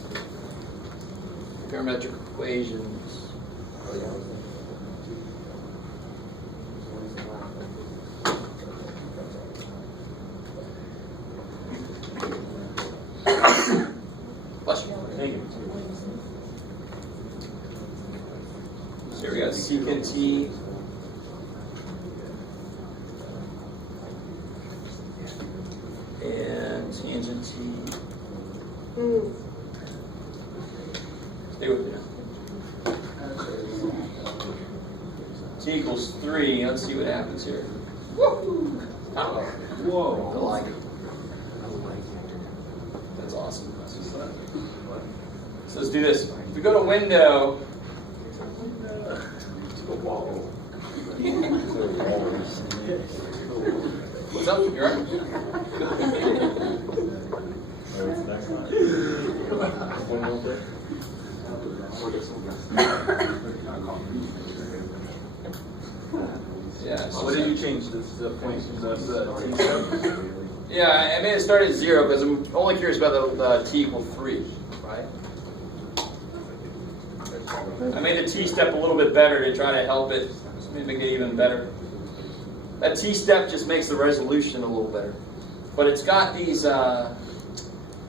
parametric equations, bless you. Thank you. So here we got secant t and tangent t. Stay with me now. T equals 3. Let's see what happens here. Woo! Oh, whoa! I like it. That's awesome. So let's do this. If we go to window. What's up? You alright? Yeah. So What did you change the point? The T7? Yeah, I made it start at 0 because I'm only curious about the t equal 3, right? I made the t step a little bit better to try to help it, just make it even better. That t step just makes the resolution a little better. But it's got these, now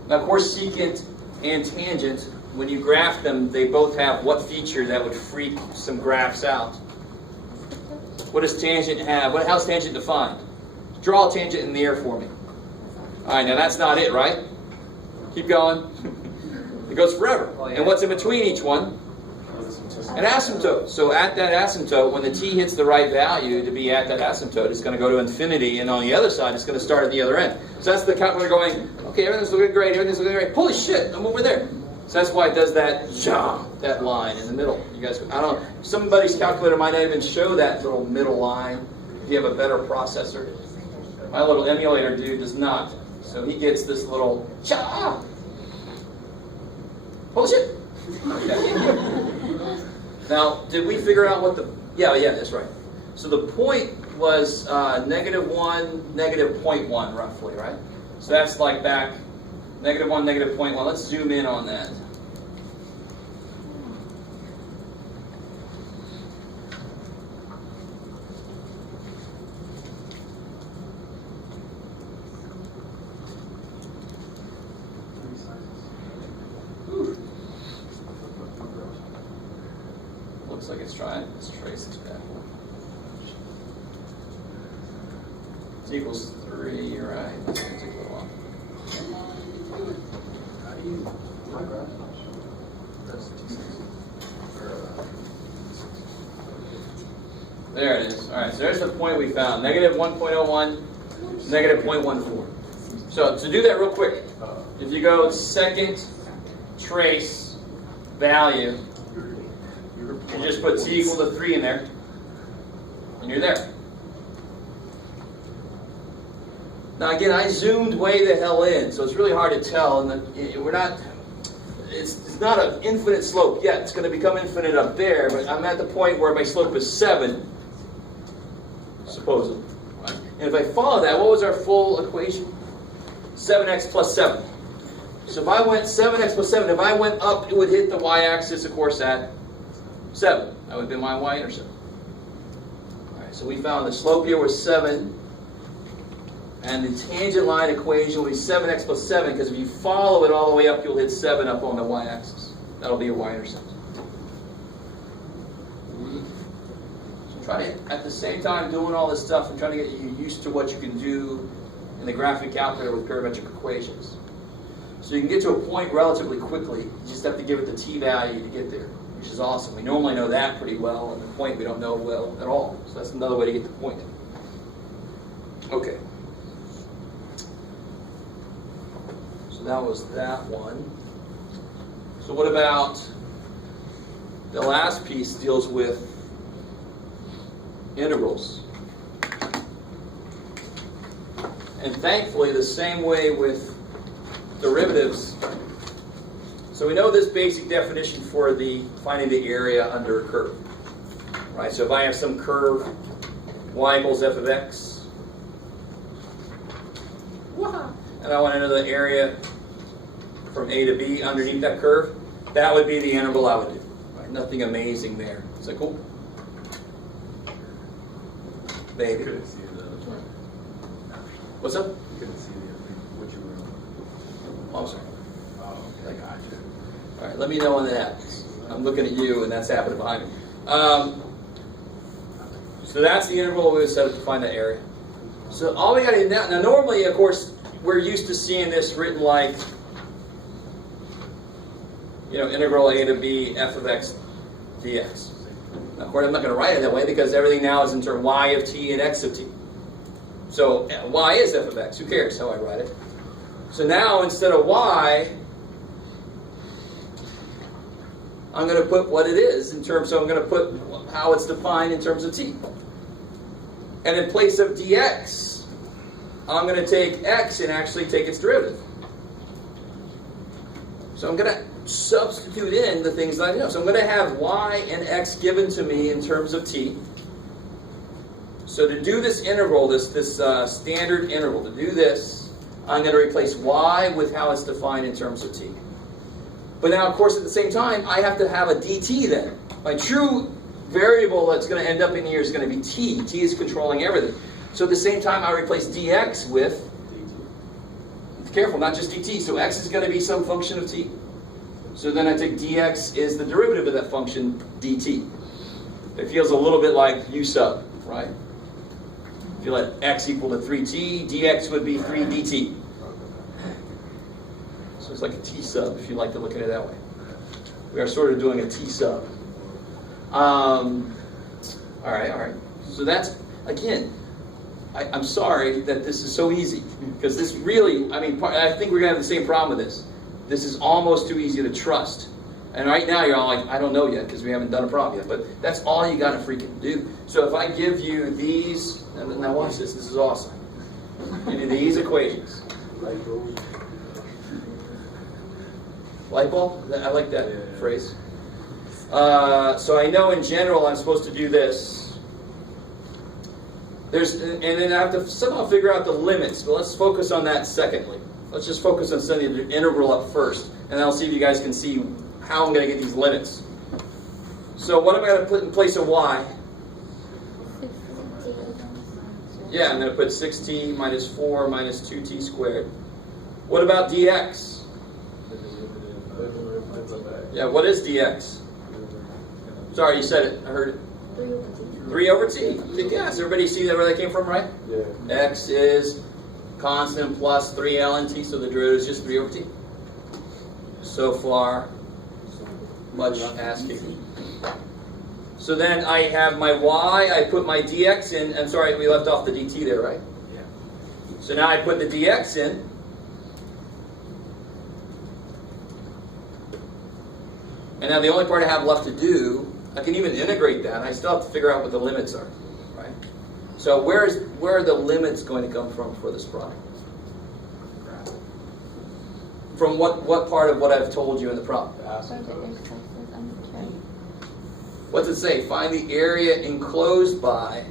of course secant and tangent, when you graph them, they both have what feature that would freak some graphs out. What does tangent have? How's tangent defined? Draw a tangent in the air for me. Alright, now that's not it, right? Keep going. It goes forever. And what's in between each one? An asymptote. So at that asymptote, when the t hits the right value to be at that asymptote, it's going to go to infinity, and on the other side, it's going to start at the other end. So that's the calculator going, okay, everything's looking great, everything's looking great. Holy shit, I'm over there. So that's why it does that line in the middle. You guys, I don't know, somebody's calculator might not even show that little middle line if you have a better processor. My little emulator dude does not. So he gets this little holy shit. Now, did we figure out what the... Yeah, that's right. So the point was -1, -0.1 roughly, right? So that's like back -1, -0.1. Let's zoom in on that. Looks like it's trying. Let's trace this back. T equals 3, you're right. It's going to take a little while. There it is. Alright, so there's the point we found. -1.01, -0.14. So to do that real quick, if you go second trace value, you just put t equal to 3 in there, and you're there. Now again, I zoomed way the hell in, so it's really hard to tell, and we're not. It's not an infinite slope yet. It's going to become infinite up there, but I'm at the point where my slope is 7, supposedly. Right? And if I follow that, what was our full equation? 7x plus 7. So if I went 7x plus 7, if I went up, it would hit the y-axis, of course, at 7. That would have been my y-intercept. Alright, so we found the slope here was 7. And the tangent line equation will be 7x plus 7, because if you follow it all the way up, you'll hit 7 up on the y-axis. That'll be your y-intercept. So try to, at the same time doing all this stuff, I'm trying to get you used to what you can do in the graphic calculator with parametric equations. So you can get to a point relatively quickly. You just have to give it the t value to get there, which is awesome. We normally know that pretty well, and the point we don't know well at all. So that's another way to get the point. Okay. So that was that one. So what about the last piece deals with integrals. And thankfully, the same way with derivatives. So we know this basic definition for the finding the area under a curve. Right? So if I have some curve, y equals f of x, and and I want to know the area from A to B underneath that curve, that would be the interval I would do. Right? Nothing amazing there. Is that cool? Baby. Couldn't see the What's up? couldn't see what you were. Oh, I'm sorry. Oh, okay, gotcha. All right, let me know when that happens. I'm looking at you, and that's happening behind me. So that's the interval we would set up to find that area. So all we got to do now, normally, of course, we're used to seeing this written like, integral a to b f of x dx. Now, of course, I'm not going to write it that way because everything now is in terms y of t and x of t. So y is f of x. Who cares how I write it? So now, instead of y, I'm going to put what it is in terms, so I'm going to put how it's defined in terms of t. And in place of dx, I'm going to take x and actually take its derivative. So I'm going to substitute in the things that I know. So I'm going to have y and x given to me in terms of t. So to do this interval, this standard interval, to do this, I'm going to replace y with how it's defined in terms of t. But now, of course, at the same time, I have to have a dt then. My true variable that's going to end up in here is going to be t. T is controlling everything. So at the same time, I replace dx with, careful, not just dt. So x is going to be some function of t. So then I take dx is the derivative of that function dt. It feels a little bit like u sub, right? If you let x equal to 3t, dx would be 3 dt. So it's like a t sub, if you like to look at it that way. We are sort of doing a t sub. All right. So that's, again, I'm sorry that this is so easy. Because this really, I think we're going to have the same problem with this. This is almost too easy to trust. And right now you're all like, I don't know yet because we haven't done a problem yet. But that's all you got to freaking do. So if I give you these, now watch this, this is awesome. Give you these equations. Light bulb? I like that phrase. So I know in general I'm supposed to do this. And then I have to somehow figure out the limits, but let's focus on that secondly. Let's just focus on setting the integral up first, and I'll see if you guys can see how I'm going to get these limits. So what am I going to put in place of y? Yeah, I'm going to put 6t minus 4 minus 2t squared. What about dx? Yeah, what is dx? Sorry, you said it. I heard it. 3 over t. Yes, everybody see that where that came from, right? Yeah. X is constant plus 3 ln t, so the derivative is just 3 over t. So far, much asking. So then I have my y, I put my dx in, I'm sorry, we left off the dt there, right? Yeah. So now I put the dx in. And now the only part I have left to do, I can even integrate that. I still have to figure out what the limits are, right? So where are the limits going to come from for this product? From what part of what I've told you in the problem? What's it say? Find the area enclosed by,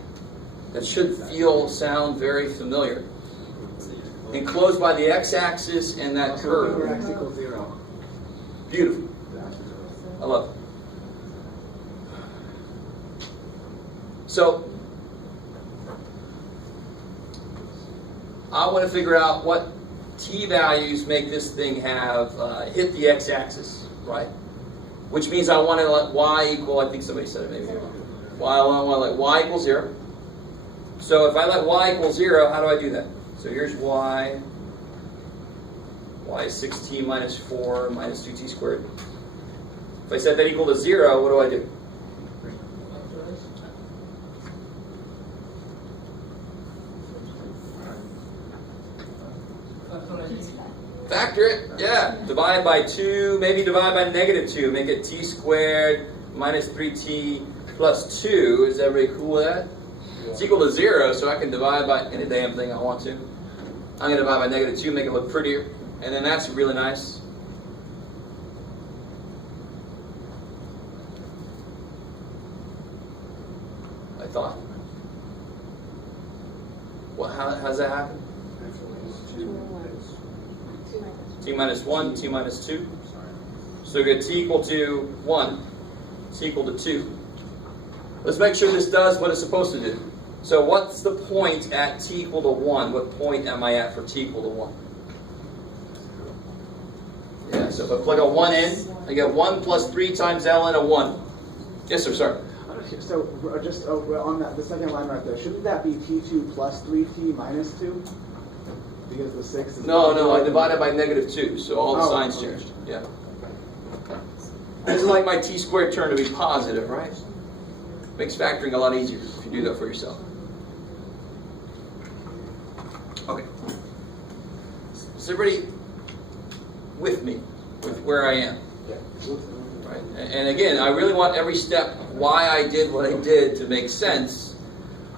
that should sound very familiar. Enclosed by the x-axis and that curve. X equals 0. Beautiful. I love it. So, I want to figure out what t values make this thing have hit the x-axis, right? Which means I want to let y equal, I think somebody said it maybe. I want to let y equal 0. So if I let y equal 0, how do I do that? So here's y. Y is 6t minus 4 minus 2t squared. If I set that equal to 0, what do I do? Factor it, yeah. Divide by 2, maybe divide by negative 2. Make it t squared minus 3t plus 2. Is everybody cool with that? Yeah. It's equal to 0, so I can divide by any damn thing I want to. I'm going to divide by negative 2, make it look prettier. And then that's really nice. I thought. Well, how does that happen? t minus 1, t minus 2. So we get t equal to 1, t equal to 2. Let's make sure this does what it's supposed to do. So what's the point at t equal to 1? What point am I at for t equal to 1? Yeah, so if I plug a 1 in, I get 1 plus 3 times ln of 1. Yes, sir, sorry. So just on that, the second line right there, shouldn't that be t2 plus 3t minus 2? Because the 6 is... No, I divided by negative 2, so all the signs okay. changed. Yeah. This is like my t squared turn to be positive, right? Makes factoring a lot easier if you do that for yourself. Okay. Is everybody with me, with where I am? Right. And again, I really want every step why I did what I did to make sense.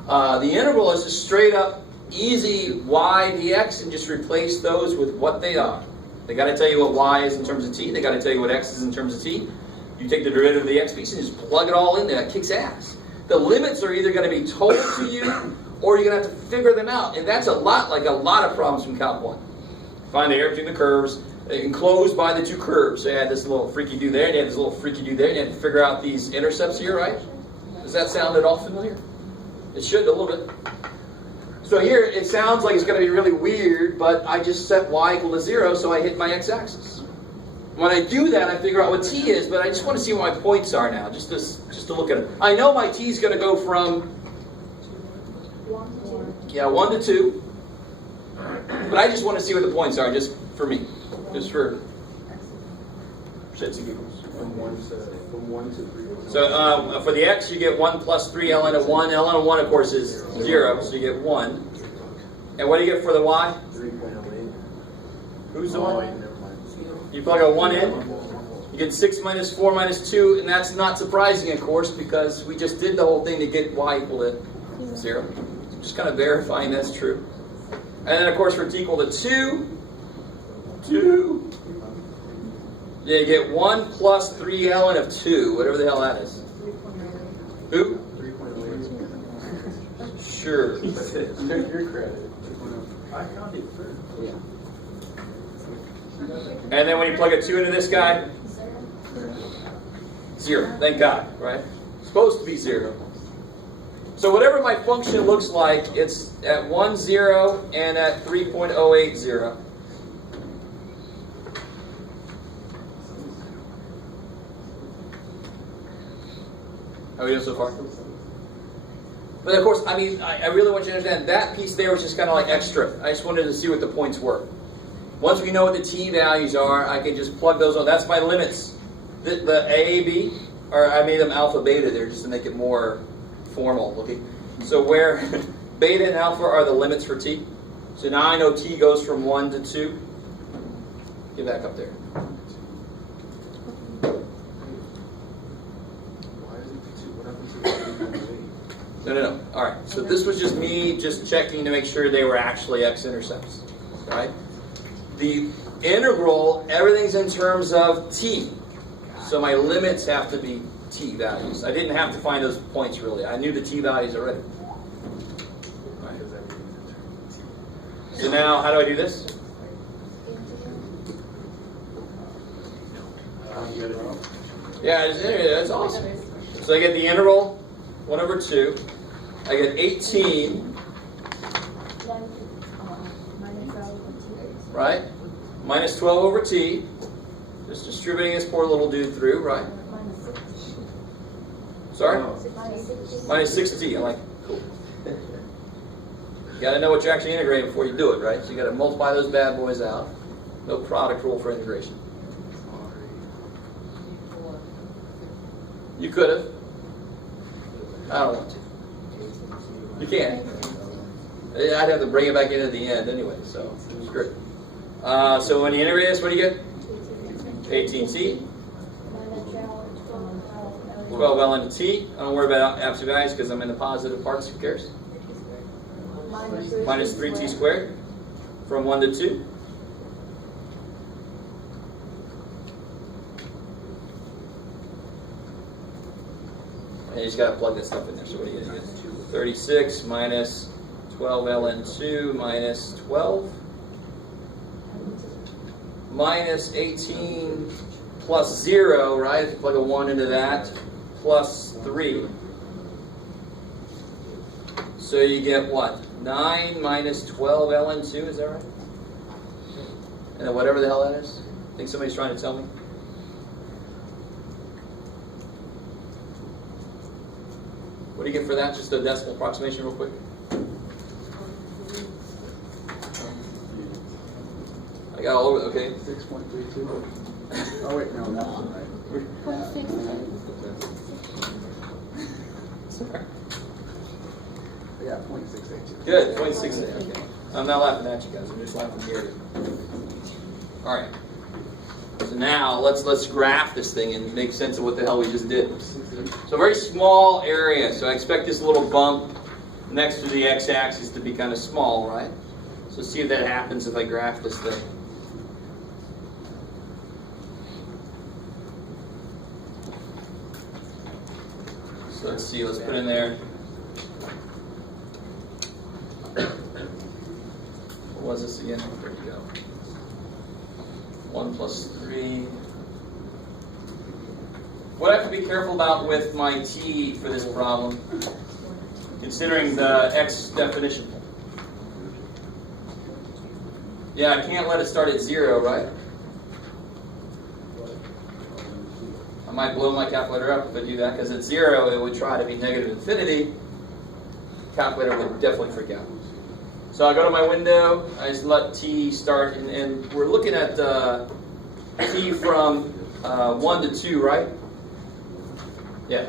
The integral is just straight up easy y dx, and just replace those with what they are. They got to tell you what y is in terms of t. They got to tell you what x is in terms of t. You take the derivative of the x piece and just plug it all in there. It kicks ass. The limits are either going to be told to you, or you're going to have to figure them out. And that's a lot like a lot of problems from Calc 1. Find the area between the curves, enclosed by the two curves. So you had this little freaky-do there, and you had this little freaky-do there, and you had to figure out these intercepts here, right? Does that sound at all familiar? It should a little bit. So here, it sounds like it's going to be really weird, but I just set y equal to 0, so I hit my x-axis. When I do that, I figure out what t is, but I just want to see what my points are now, just to look at it. I know my t is going to go from 1 to 2, but I just want to see what the points are, just for me, just for shits and giggles. From 1 to 3. So for the x, you get 1 plus 3 ln of 1. ln of 1, of course, is 0, so you get 1. And what do you get for the y? 3.08. Who's the one? You plug a 1 in, you get 6 minus 4 minus 2, and that's not surprising, of course, because we just did the whole thing to get y equal to 0. So just kind of verifying that's true. And then, of course, for t equal to 2, you get 1 plus 3 ln of 2, whatever the hell that is. Who? 3.08. Sure. Check your credit. I found it first. Yeah. And then when you plug a 2 into this guy, 0. Thank God, right? It's supposed to be 0. So whatever my function looks like, it's at 1, 0, and at 3.080. How are we doing so far? But of course, I mean, I really want you to understand that piece there was just kind of like extra. I just wanted to see what the points were. Once we know what the t values are, I can just plug those on. That's my limits. The A, B, or I made them alpha, beta there just to make it more formal looking. So where beta and alpha are the limits for t. So now I know t goes from 1 to 2. Get back up there. Why is it 2? What happened to 3.08? No. All right. So this was just me just checking to make sure they were actually x-intercepts. Right? The integral, everything's in terms of t. So my limits have to be t values. I didn't have to find those points really. I knew the t values already. Right. So now, how do I do this? Yeah, that's awesome. So I get the integral 1 over 2. I get 18. Right? Minus 12 over t. Just distributing this poor little dude through, right? Sorry? Minus 6t. I'm like, cool. You got to know what you're actually integrating before you do it, right? So you got to multiply those bad boys out. No product rule for integration. You could have. I don't want to. You can't. I'd have to bring it back in at the end anyway, so it's great. So when you integrate this, what do you get? 18t. 12 ln of t. I don't worry about absolute values because I'm in the positive parts. Who cares? Minus 3t squared from 1 to 2. And you just got to plug that stuff in there. So what do you get? 36 minus 12 ln 2 minus 12. minus 18 plus 0, right? If you plug a 1 into that, plus 3. So you get what? 9 minus 12 ln 2, is that right? And then whatever the hell that is? I think somebody's trying to tell me. What do you get for that? Just a decimal approximation real quick. I got all over, okay. 6.32. Oh wait, no, that wasn't right. 0.6. Yeah, 0.682. Good, 0.68. Okay. I'm not laughing at you guys. I'm just laughing here. All right. So now let's graph this thing and make sense of what the hell we just did. So a very small area. So I expect this little bump next to the x-axis to be kind of small, right? So see if that happens if I graph this thing. So let's see. Let's put in there. What was this again? Where'd you go? 1 plus 3. What I have to be careful about with my t for this problem, considering the x definition. Yeah, I can't let it start at 0, right? I might blow my calculator up if I do that, because at 0 it would try to be negative infinity. Calculator would definitely freak out. So I go to my window, I just let t start, and we're looking at t from 1 to 2, right? Yeah.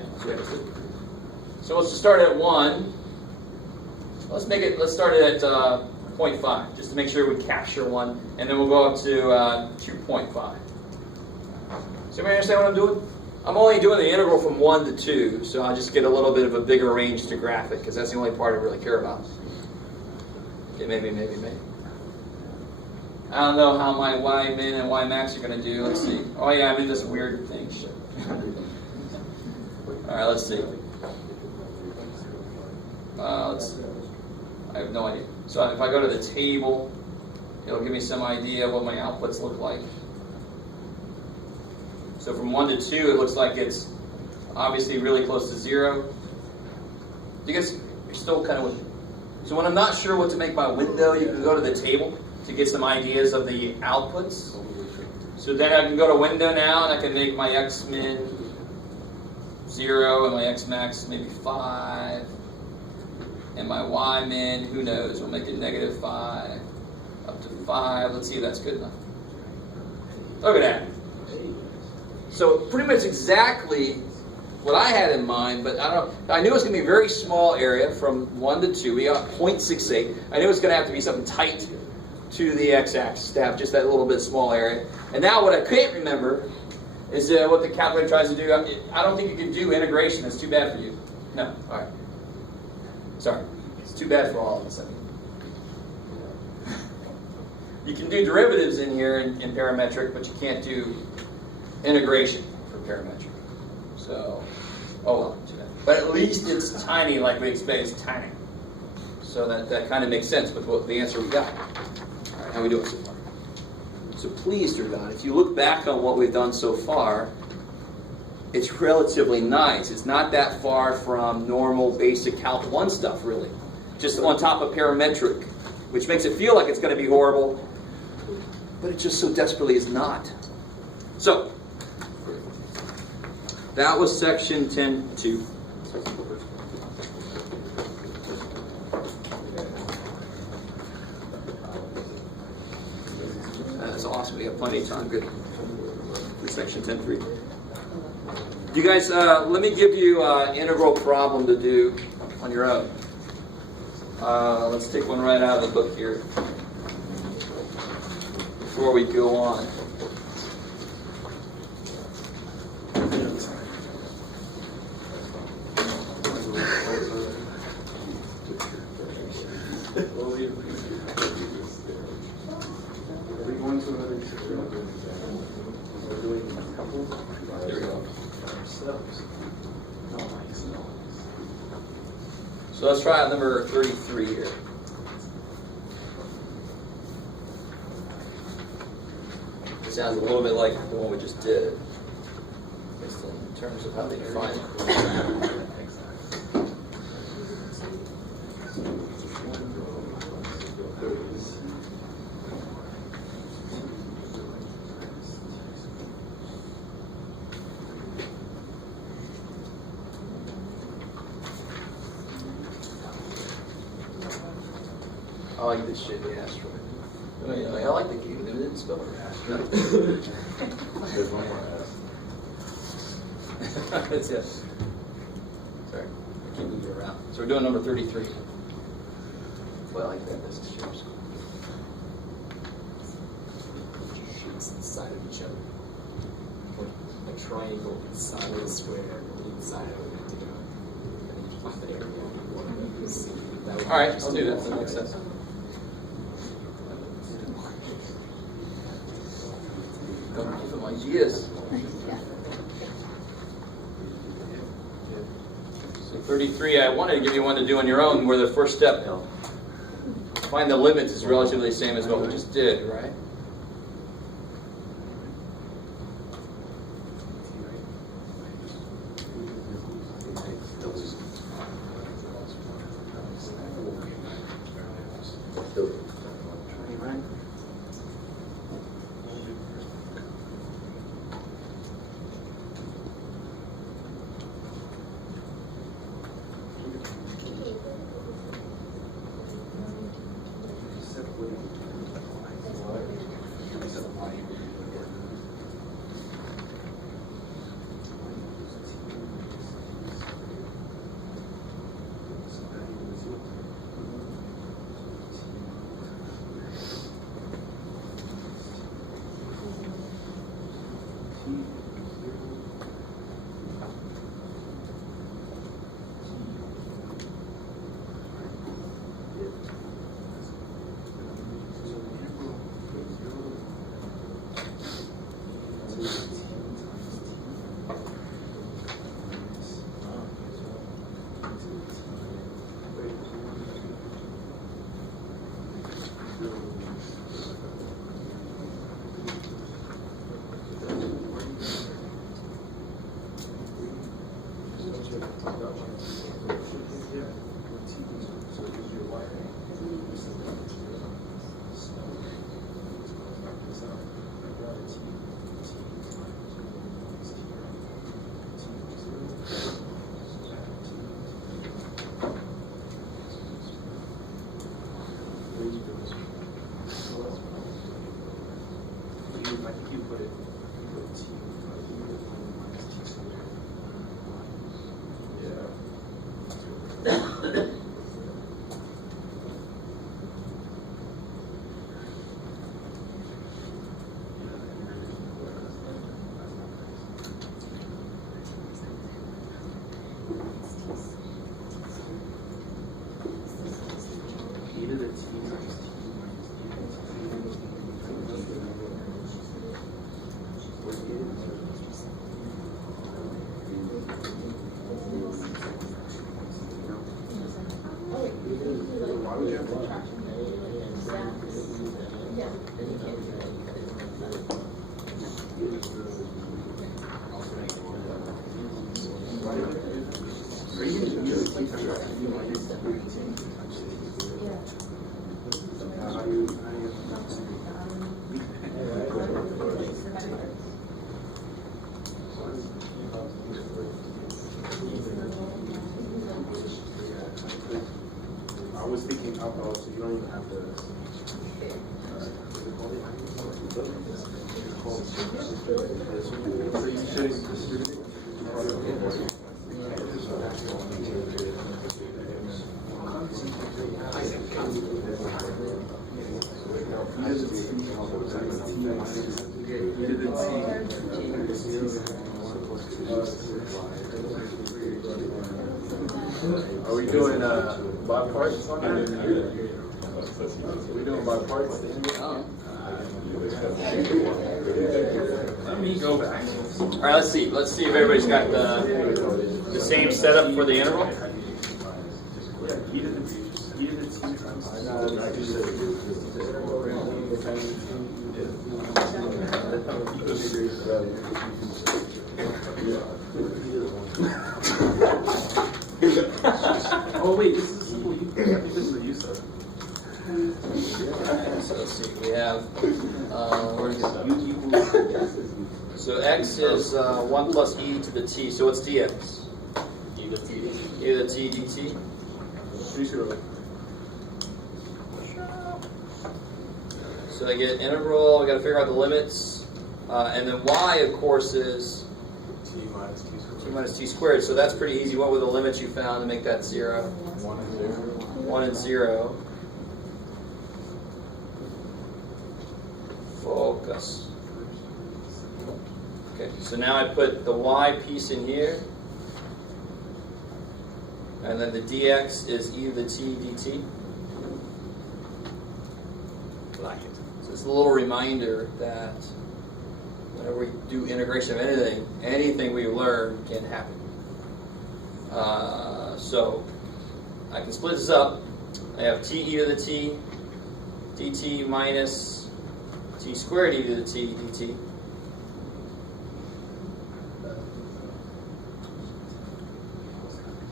So let's start at 1. Let's start it at 0.5, just to make sure we capture 1, and then we'll go up to 2.5. Does everybody understand what I'm doing? I'm only doing the integral from 1 to 2, so I'll just get a little bit of a bigger range to graph it, because that's the only part I really care about. Okay, maybe. I don't know how my y min and y max are going to do. Let's see. Oh yeah, I'm in this weird thing. Shit. All right, let's see. I have no idea. So if I go to the table, it'll give me some idea of what my outputs look like. So from 1 to 2, it looks like it's obviously really close to 0. You guys, you're still kind of with me. So when I'm not sure what to make my window, you can go to the table to get some ideas of the outputs. So then I can go to window now, and I can make my x min 0, and my x max maybe 5, and my y min, who knows, we'll make it negative 5, up to 5. Let's see if that's good enough. Look at that. So pretty much exactly what I had in mind, but I knew it was going to be a very small area from 1 to 2. We got 0.68. I knew it was going to have to be something tight to the x-axis to have just that little bit small area. And now what I can't remember is what the calculator tries to do. I don't think you can do integration. That's too bad for you. No. All right. Sorry. It's too bad for all of us. You can do derivatives in here in parametric, but you can't do integration for parametric. So, oh well, too bad. But at least it's tiny, like we expect. It's tiny. So that kind of makes sense with what the answer we got. All right, how we doing so far? So please, dear God, if you look back on what we've done so far, it's relatively nice. It's not that far from normal basic Calc 1 stuff, really. Just on top of parametric, which makes it feel like it's going to be horrible, but it just so desperately is not. So, that was section 10.2. That's awesome. We have plenty of time. Good. For section 10.3. You guys, let me give you an integral problem to do on your own. Let's take one right out of the book here before we go on. So let's try out number 33 here. sounds a little bit like the one we just did, just in terms of how they define it. I like this shit, the asteroid. I like the game, they didn't spell it. There's one more S. It's yes. Sorry, I can't move you around. So we're doing number 33. Well, I like that, this is yours. Shapes inside of each other. A triangle inside of a square, inside of a pentagon. There we go. All right, I'll do that. That makes sense. Don't give him ideas. So 33, I wanted to give you one to do on your own, where the first step, find the limits, is relatively the same as what we just did, right? I was thinking alcohol, so you don't even have to. Are we doing by parts on that? Are we doing by parts? Let me go back. All right, let's see. Let's see if everybody's got the same setup for the interval. Yeah, E to the t times. I just said Oh wait, this is a simple use. I think this is a use of. So let's see, we have, where is it? So x is 1 plus e to the t, so what's dx? E to the t. E to the t dt? So I get integral, I gotta figure out the limits, and then y, of course, is T minus t squared. 2 minus t squared, so that's pretty easy. What were the limits you found to make that 0? 1 and 0. 1 and 0. Focus. Okay, so now I put the y piece in here, and then the dx is e to the t dt. Like it. So it's a little reminder that whenever we do integration of anything we learn can happen. So I can split this up. I have t e to the t dt minus t squared e to the t dt.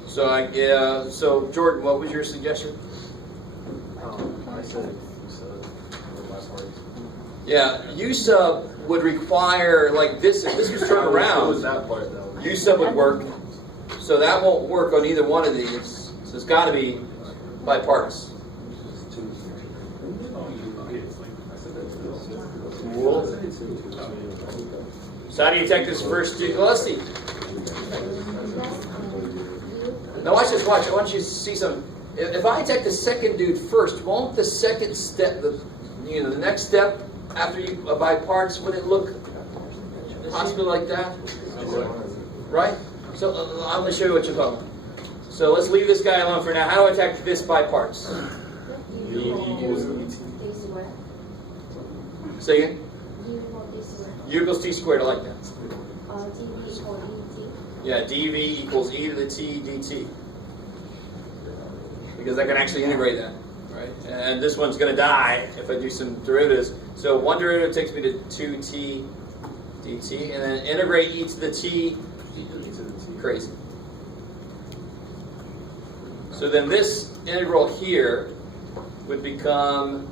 So so Jordan, what was your suggestion? I said last part. Yeah, U sub would require, like this, if this was turned What was around, that part though? U sub would work. So that won't work on either one of these. So it's got to be bipartite. Cool. So how do you take this first dude? Well, let's see. Now watch this, watch. I want you to see something. If I take the second dude first, won't the second step, the next step after you by parts, would it look possibly like that? Right? So I'm going to show you what you're talking about. So let's leave this guy alone for now. How do I attack this by parts? Say again? U equals t squared. I like that. Yeah, dv equals e to the t dt. Because I can actually integrate that, right? And this one's going to die if I do some derivatives. So one derivative takes me to 2t dt, and then integrate e to the t. Crazy. So then this integral here would become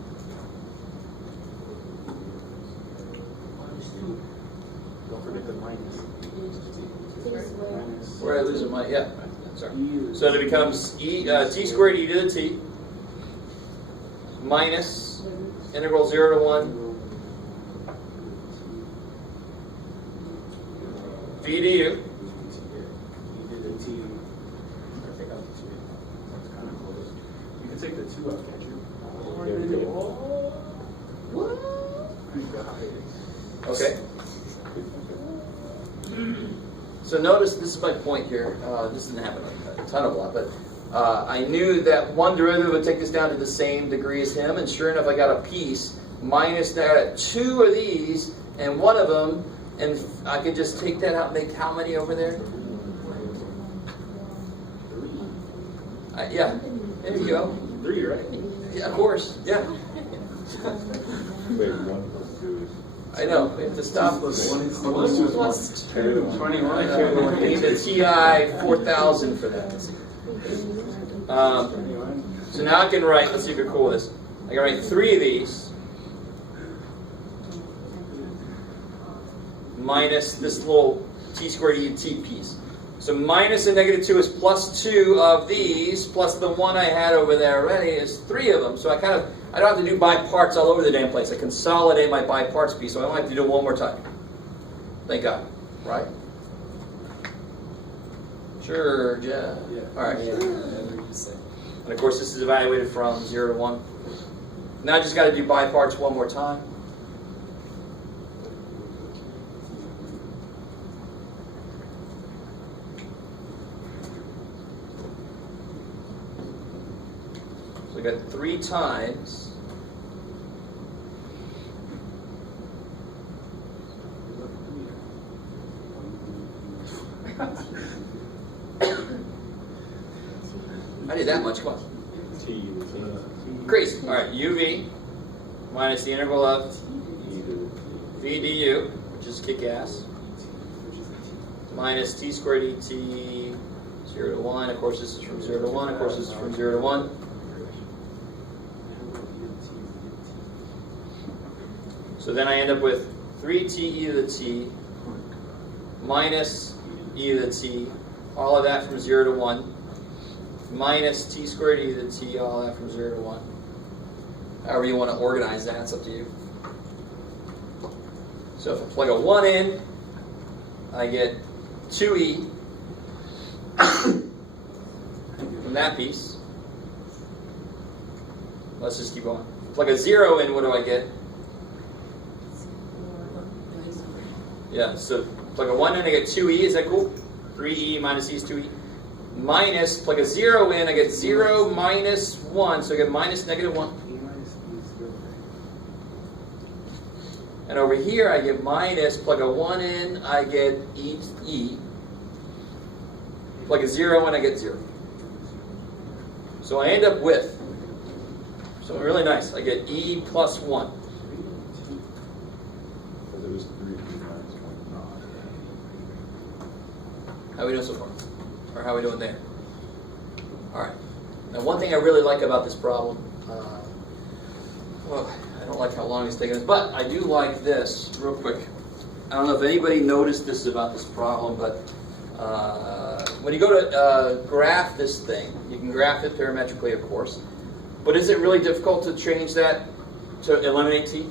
Don't forget the minus. where I lose my yeah. Sorry. So it becomes t squared e to the t minus integral 0 to 1 v du. You can take the 2 out, can't you? Okay. So notice, this is my point here. This didn't happen a ton of a lot, but I knew that one derivative would take this down to the same degree as him, and sure enough, I got a piece minus that 2 of these, and one of them, and I could just take that out and make how many over there? Yeah, there you go. 3, right? Yeah, of course, yeah. Wait, 1 plus 2 I know, we have to stop. is 21. I need a TI 4000 for that. So now I can write, let's see if you're cool with this. I can write 3 of these minus this little t squared e to t piece. So minus a negative 2 is plus 2 of these, plus the one I had over there already is 3 of them. So I don't have to do by parts all over the damn place. I consolidate my by parts piece, so I don't have to do it one more time. Thank God. Right? Sure, yeah. All right. And of course, this is evaluated from 0 to 1. Now I just got to do by parts one more time. So I got 3 times. I did that much. Come on. T. Crazy. All right, uv minus the integral of v du, which is kick-ass, minus t squared et 0 to 1. Of course, this is from 0 to 1. Of course, this is from 0 to 1. So then I end up with 3t e to the t minus e to the t, all of that from 0 to 1, minus t squared e to the t, all of that from 0 to 1. However you want to organize that, it's up to you. So if I plug a 1 in, I get 2e from that piece. Let's just keep going. Plug a 0 in, what do I get? Yeah, so plug a 1 in, I get 2e, is that cool? 3e minus e is 2e. Minus, plug a 0 in, I get 0 minus 1, so I get minus negative 1. And over here, I get minus, plug a 1 in, I get e. Plug a 0 in, I get 0. So I end up with something really nice. I get e plus 1. Because it was 3 minus 1. How are we doing so far? Or how are we doing there? All right. Now, one thing I really like about this problem, I don't like how long it's taking us, but I do like this, real quick. I don't know if anybody noticed this about this problem, but when you go to graph this thing, you can graph it parametrically, of course, but is it really difficult to change that to eliminate t?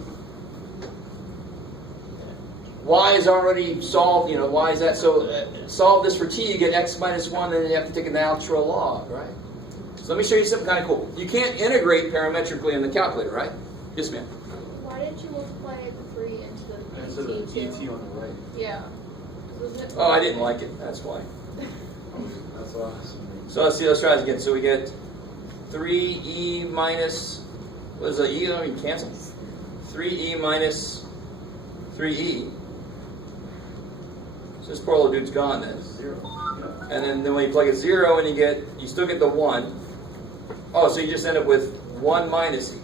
Y is already solved, why is that? So solve this for t, you get x minus 1, then you have to take a natural log, right? So let me show you something kind of cool. You can't integrate parametrically in the calculator, right? Yes, ma'am. Why didn't you multiply the 3 into the Instead of the t2? ET on the right. Yeah. Was it Oh, I didn't like it, that's why. That's awesome. So let's see, let's try this again. So we get 3e minus, what is the e? I mean, cancel. 3e minus 3e. So this poor little dude's gone then. 0. Yeah. And then when you plug a 0 and you still get the 1. Oh, so you just end up with 1 minus e.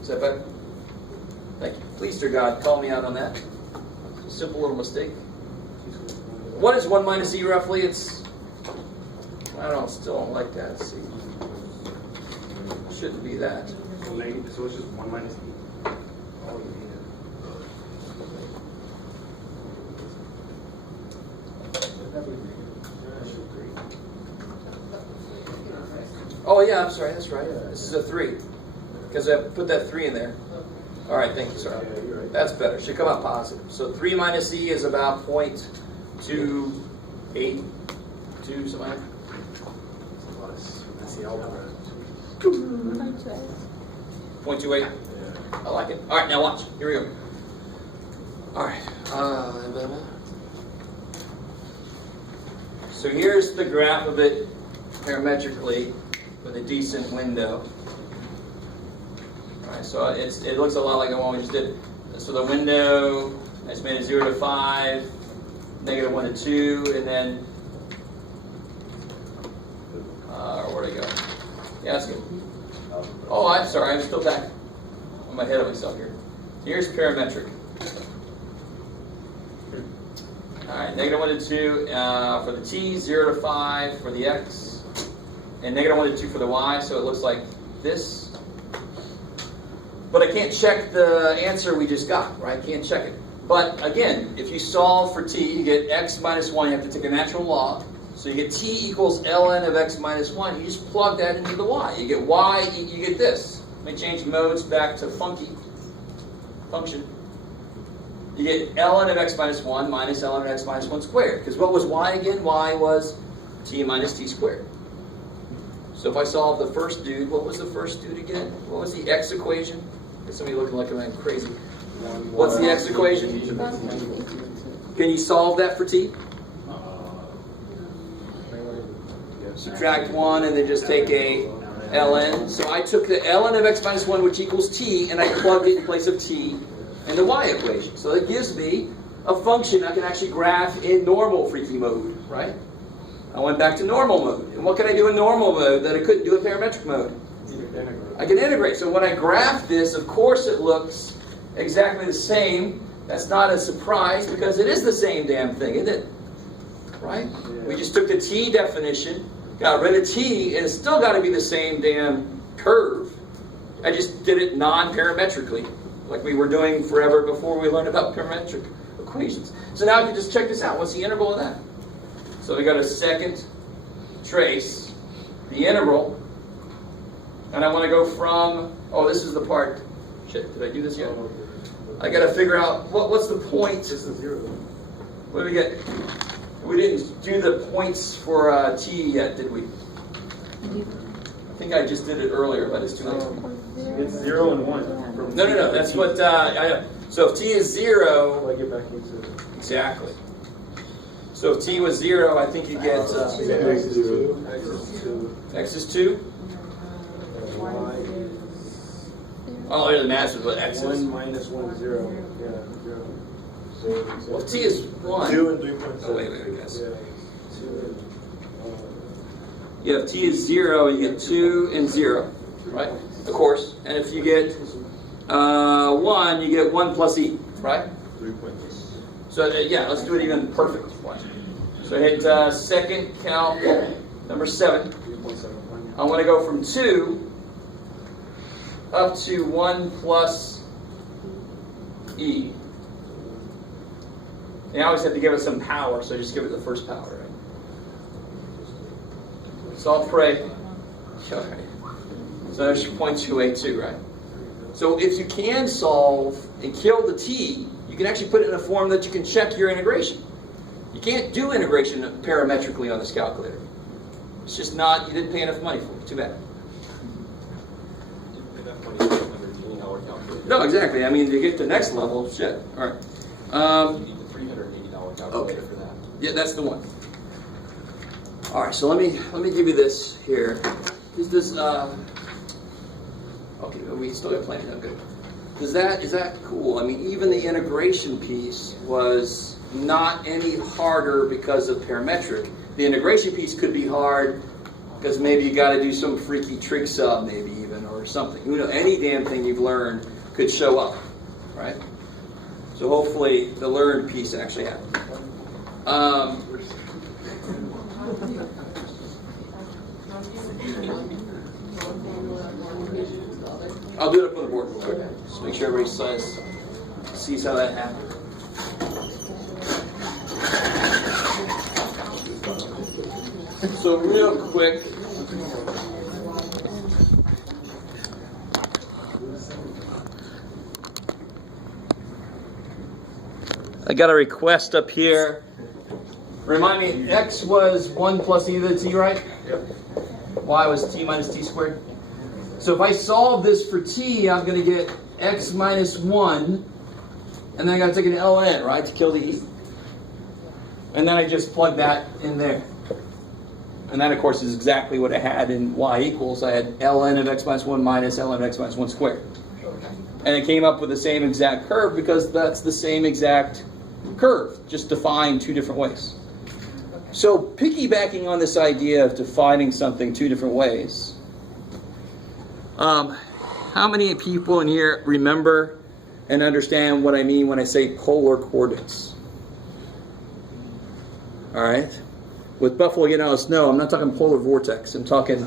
Is that better? Thank you. Please, dear God, call me out on that. Simple little mistake. What is 1 minus e roughly? It's, still don't like that. Let's see. Shouldn't be that. So it's just 1 minus e. Oh, you need Oh yeah, I'm sorry, that's right. This is a 3. Because I put that 3 in there. All right, thank you, sir. Yeah, you're right. That's better. Should come out positive. So 3 minus e is about 0.28, 2 something like that. That's the algebra. 0.28. I like it. All right, now watch. Here we go. All right. So here's the graph of it parametrically with a decent window. All right, so it looks a lot like the one we just did. So the window, I just made it 0 to 5, negative 1 to 2, and then, where'd I go? Yeah, that's good. Oh, I'm sorry, I'm still back. I'm ahead of myself here. Here's parametric. All right, negative 1 to 2 for the t, 0 to 5 for the x, and negative 1 to 2 for the y, so it looks like this. But I can't check the answer we just got, right? Can't check it. But again, if you solve for t, you get x minus 1, you have to take a natural log. So you get t equals ln of x minus 1. You just plug that into the y. You get y, you get this. Let me change modes back to function. You get ln of x minus 1 minus ln of x minus 1 squared. Because what was y again? Y was t minus t squared. So if I solve the first dude, what was the first dude again? What was the x equation? There's somebody looking like I'm crazy. What's the x equation? Can you solve that for t? Subtract 1 and then just take a ln. So I took the ln of x minus 1, which equals t, and I plugged it in place of t in the y equation. So that gives me a function I can actually graph in normal freaky mode, right? I went back to normal mode. And what can I do in normal mode that I couldn't do in parametric mode? I can integrate. So when I graph this, of course it looks exactly the same. That's not a surprise because it is the same damn thing, isn't it? Right? We just took the t definition, got rid of t, and it's still got to be the same damn curve. I just did it non-parametrically, like we were doing forever before we learned about parametric equations. So now I can just check this out. What's the integral of that? So we got a second trace, the integral, and I want to go from, oh, this is the part, shit, did I do this yet? I got to figure out, what's the point? It's a 0. What do we get? We didn't do the points for t yet, did we? I think I just did it earlier, but it's too late. It's 0 and 1. No, that's what, I know. So if t is 0, I get back into it. exactly. So if t was 0, I think you get, X is 2. X is 2. x is 2. Y Oh, here the math is what x is 1 is. minus 1, 0. Yeah, 0. Well, if t is 1. 2 and 3.7. Oh, wait, I guess. Yeah. 2. Yeah, if t is 0, you get 2 and 0, right? Of course. And if you get 1, you get 1 plus e, right? 3.6. So yeah, let's do it even perfect. So hit second calc, number 7. 3.7. I want to go from 2 up to 1 plus e. And I always have to give it some power, so just give it the first power, right? So I'll pray. So there's your 0.282, right? So if you can solve and kill the t, you can actually put it in a form that you can check your integration. You can't do integration parametrically on this calculator. It's just not, you didn't pay enough money for it. Too bad. No, exactly. I mean, to get to the next level, shit. All right. You need the $380 calculator for that. Yeah, that's the one. All right, so let me give you this here. Is this okay? We still got plenty. I'm good. Is that cool? I mean, even the integration piece was not any harder because of parametric. The integration piece could be hard because maybe you got to do some freaky trig sub, maybe even, or something. Who knows? Any damn thing you've learned could show up, right? So hopefully the learned piece actually happened. I'll do it up on the board real quick. Just make sure everybody sees how that happened. So real quick, I got a request up here. Remind me, x was 1 plus e to the t, right? Yep. Y was t minus t squared. So if I solve this for t, I'm going to get x minus 1, and then I got to take an ln, right, to kill the e. And then I just plug that in there. And that, of course, is exactly what I had in y equals. I had ln of x minus 1 minus ln of x minus 1 squared. And it came up with the same exact curve because that's the same exact curve, just defined two different ways. So piggybacking on this idea of defining something two different ways, how many people in here remember and understand what I mean when I say polar coordinates? All right? With Buffalo getting out of snow, I'm not talking polar vortex. I'm talking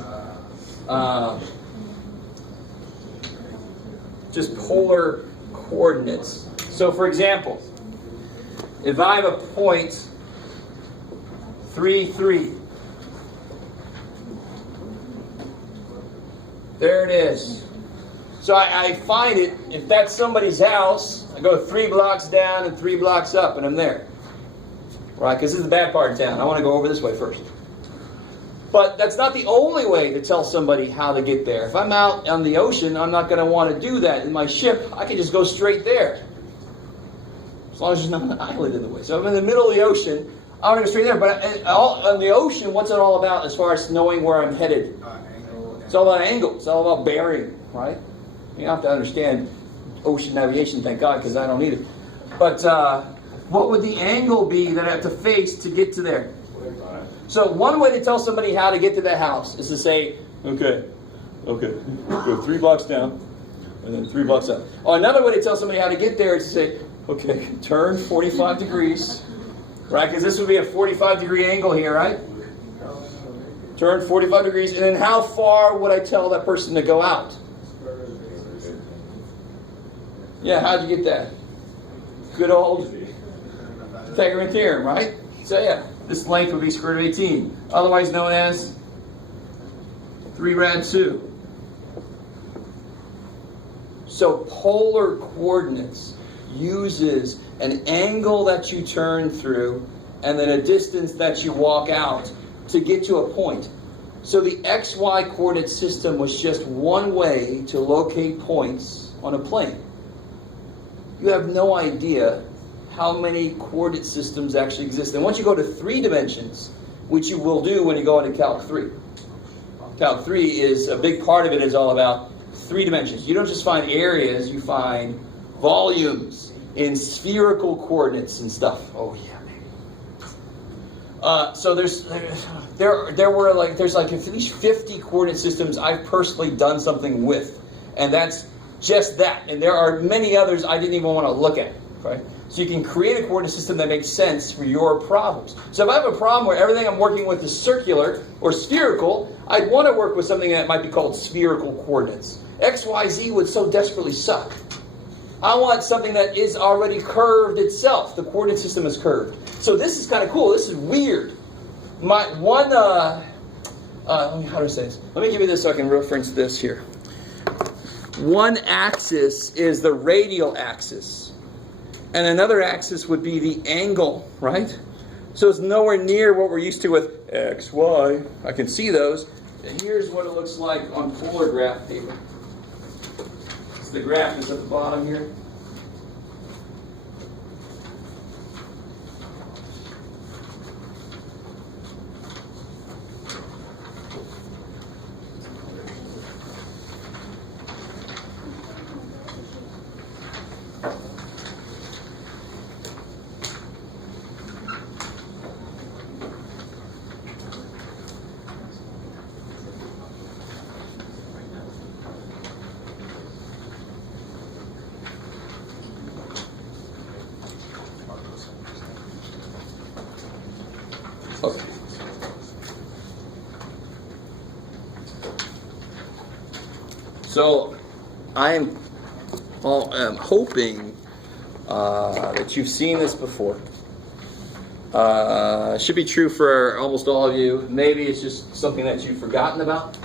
just polar coordinates. So for example, if I have a point 3, 3. There it is. So I find it, if that's somebody's house, I go 3 blocks down and 3 blocks up and I'm there. Right, because this is the bad part of town. I want to go over this way first. But that's not the only way to tell somebody how to get there. If I'm out on the ocean, I'm not going to want to do that in my ship. I can just go straight there. As long as there's not an island in the way. So I'm in the middle of the ocean. I want to go straight there. But on the ocean, what's it all about as far as knowing where I'm headed? It's all about angle. It's all about bearing, right? You don't have to understand ocean navigation, thank God, because I don't need it. But what would the angle be that I have to face to get to there? So one way to tell somebody how to get to that house is to say, okay, go 3 blocks down, and then 3 blocks up. Or another way to tell somebody how to get there is to say, okay, turn 45 degrees, right? Because this would be a 45-degree angle here, right? Turn 45 degrees, and then how far would I tell that person to go out? Yeah, how'd you get that? Good old Pythagorean theorem, right? So yeah, this length would be square root of 18, otherwise known as 3 rad 2. So polar coordinates uses an angle that you turn through and then a distance that you walk out to get to a point. So the XY coordinate system was just one way to locate points on a plane. You have no idea how many coordinate systems actually exist. And once you go to 3 dimensions, which you will do when you go into Calc 3. Calc 3 is, a big part of it is all about 3 dimensions. You don't just find areas, you find volumes in spherical coordinates and stuff. Oh yeah, baby. So there's at least 50 coordinate systems I've personally done something with. And that's just that. And there are many others I didn't even want to look at. Right? So you can create a coordinate system that makes sense for your problems. So if I have a problem where everything I'm working with is circular or spherical, I'd want to work with something that might be called spherical coordinates. X, Y, Z would so desperately suck. I want something that is already curved itself. The coordinate system is curved. So this is kind of cool. This is weird. How do I say this? Let me give you this so I can reference this here. One axis is the radial axis. And another axis would be the angle, right? So it's nowhere near what we're used to with X, Y. I can see those. And here's what it looks like on polar graph paper. It's the graph that's at the bottom here. Okay. So I am hoping that you've seen this before. Should be true for almost all of you. Maybe it's just something that you've forgotten about.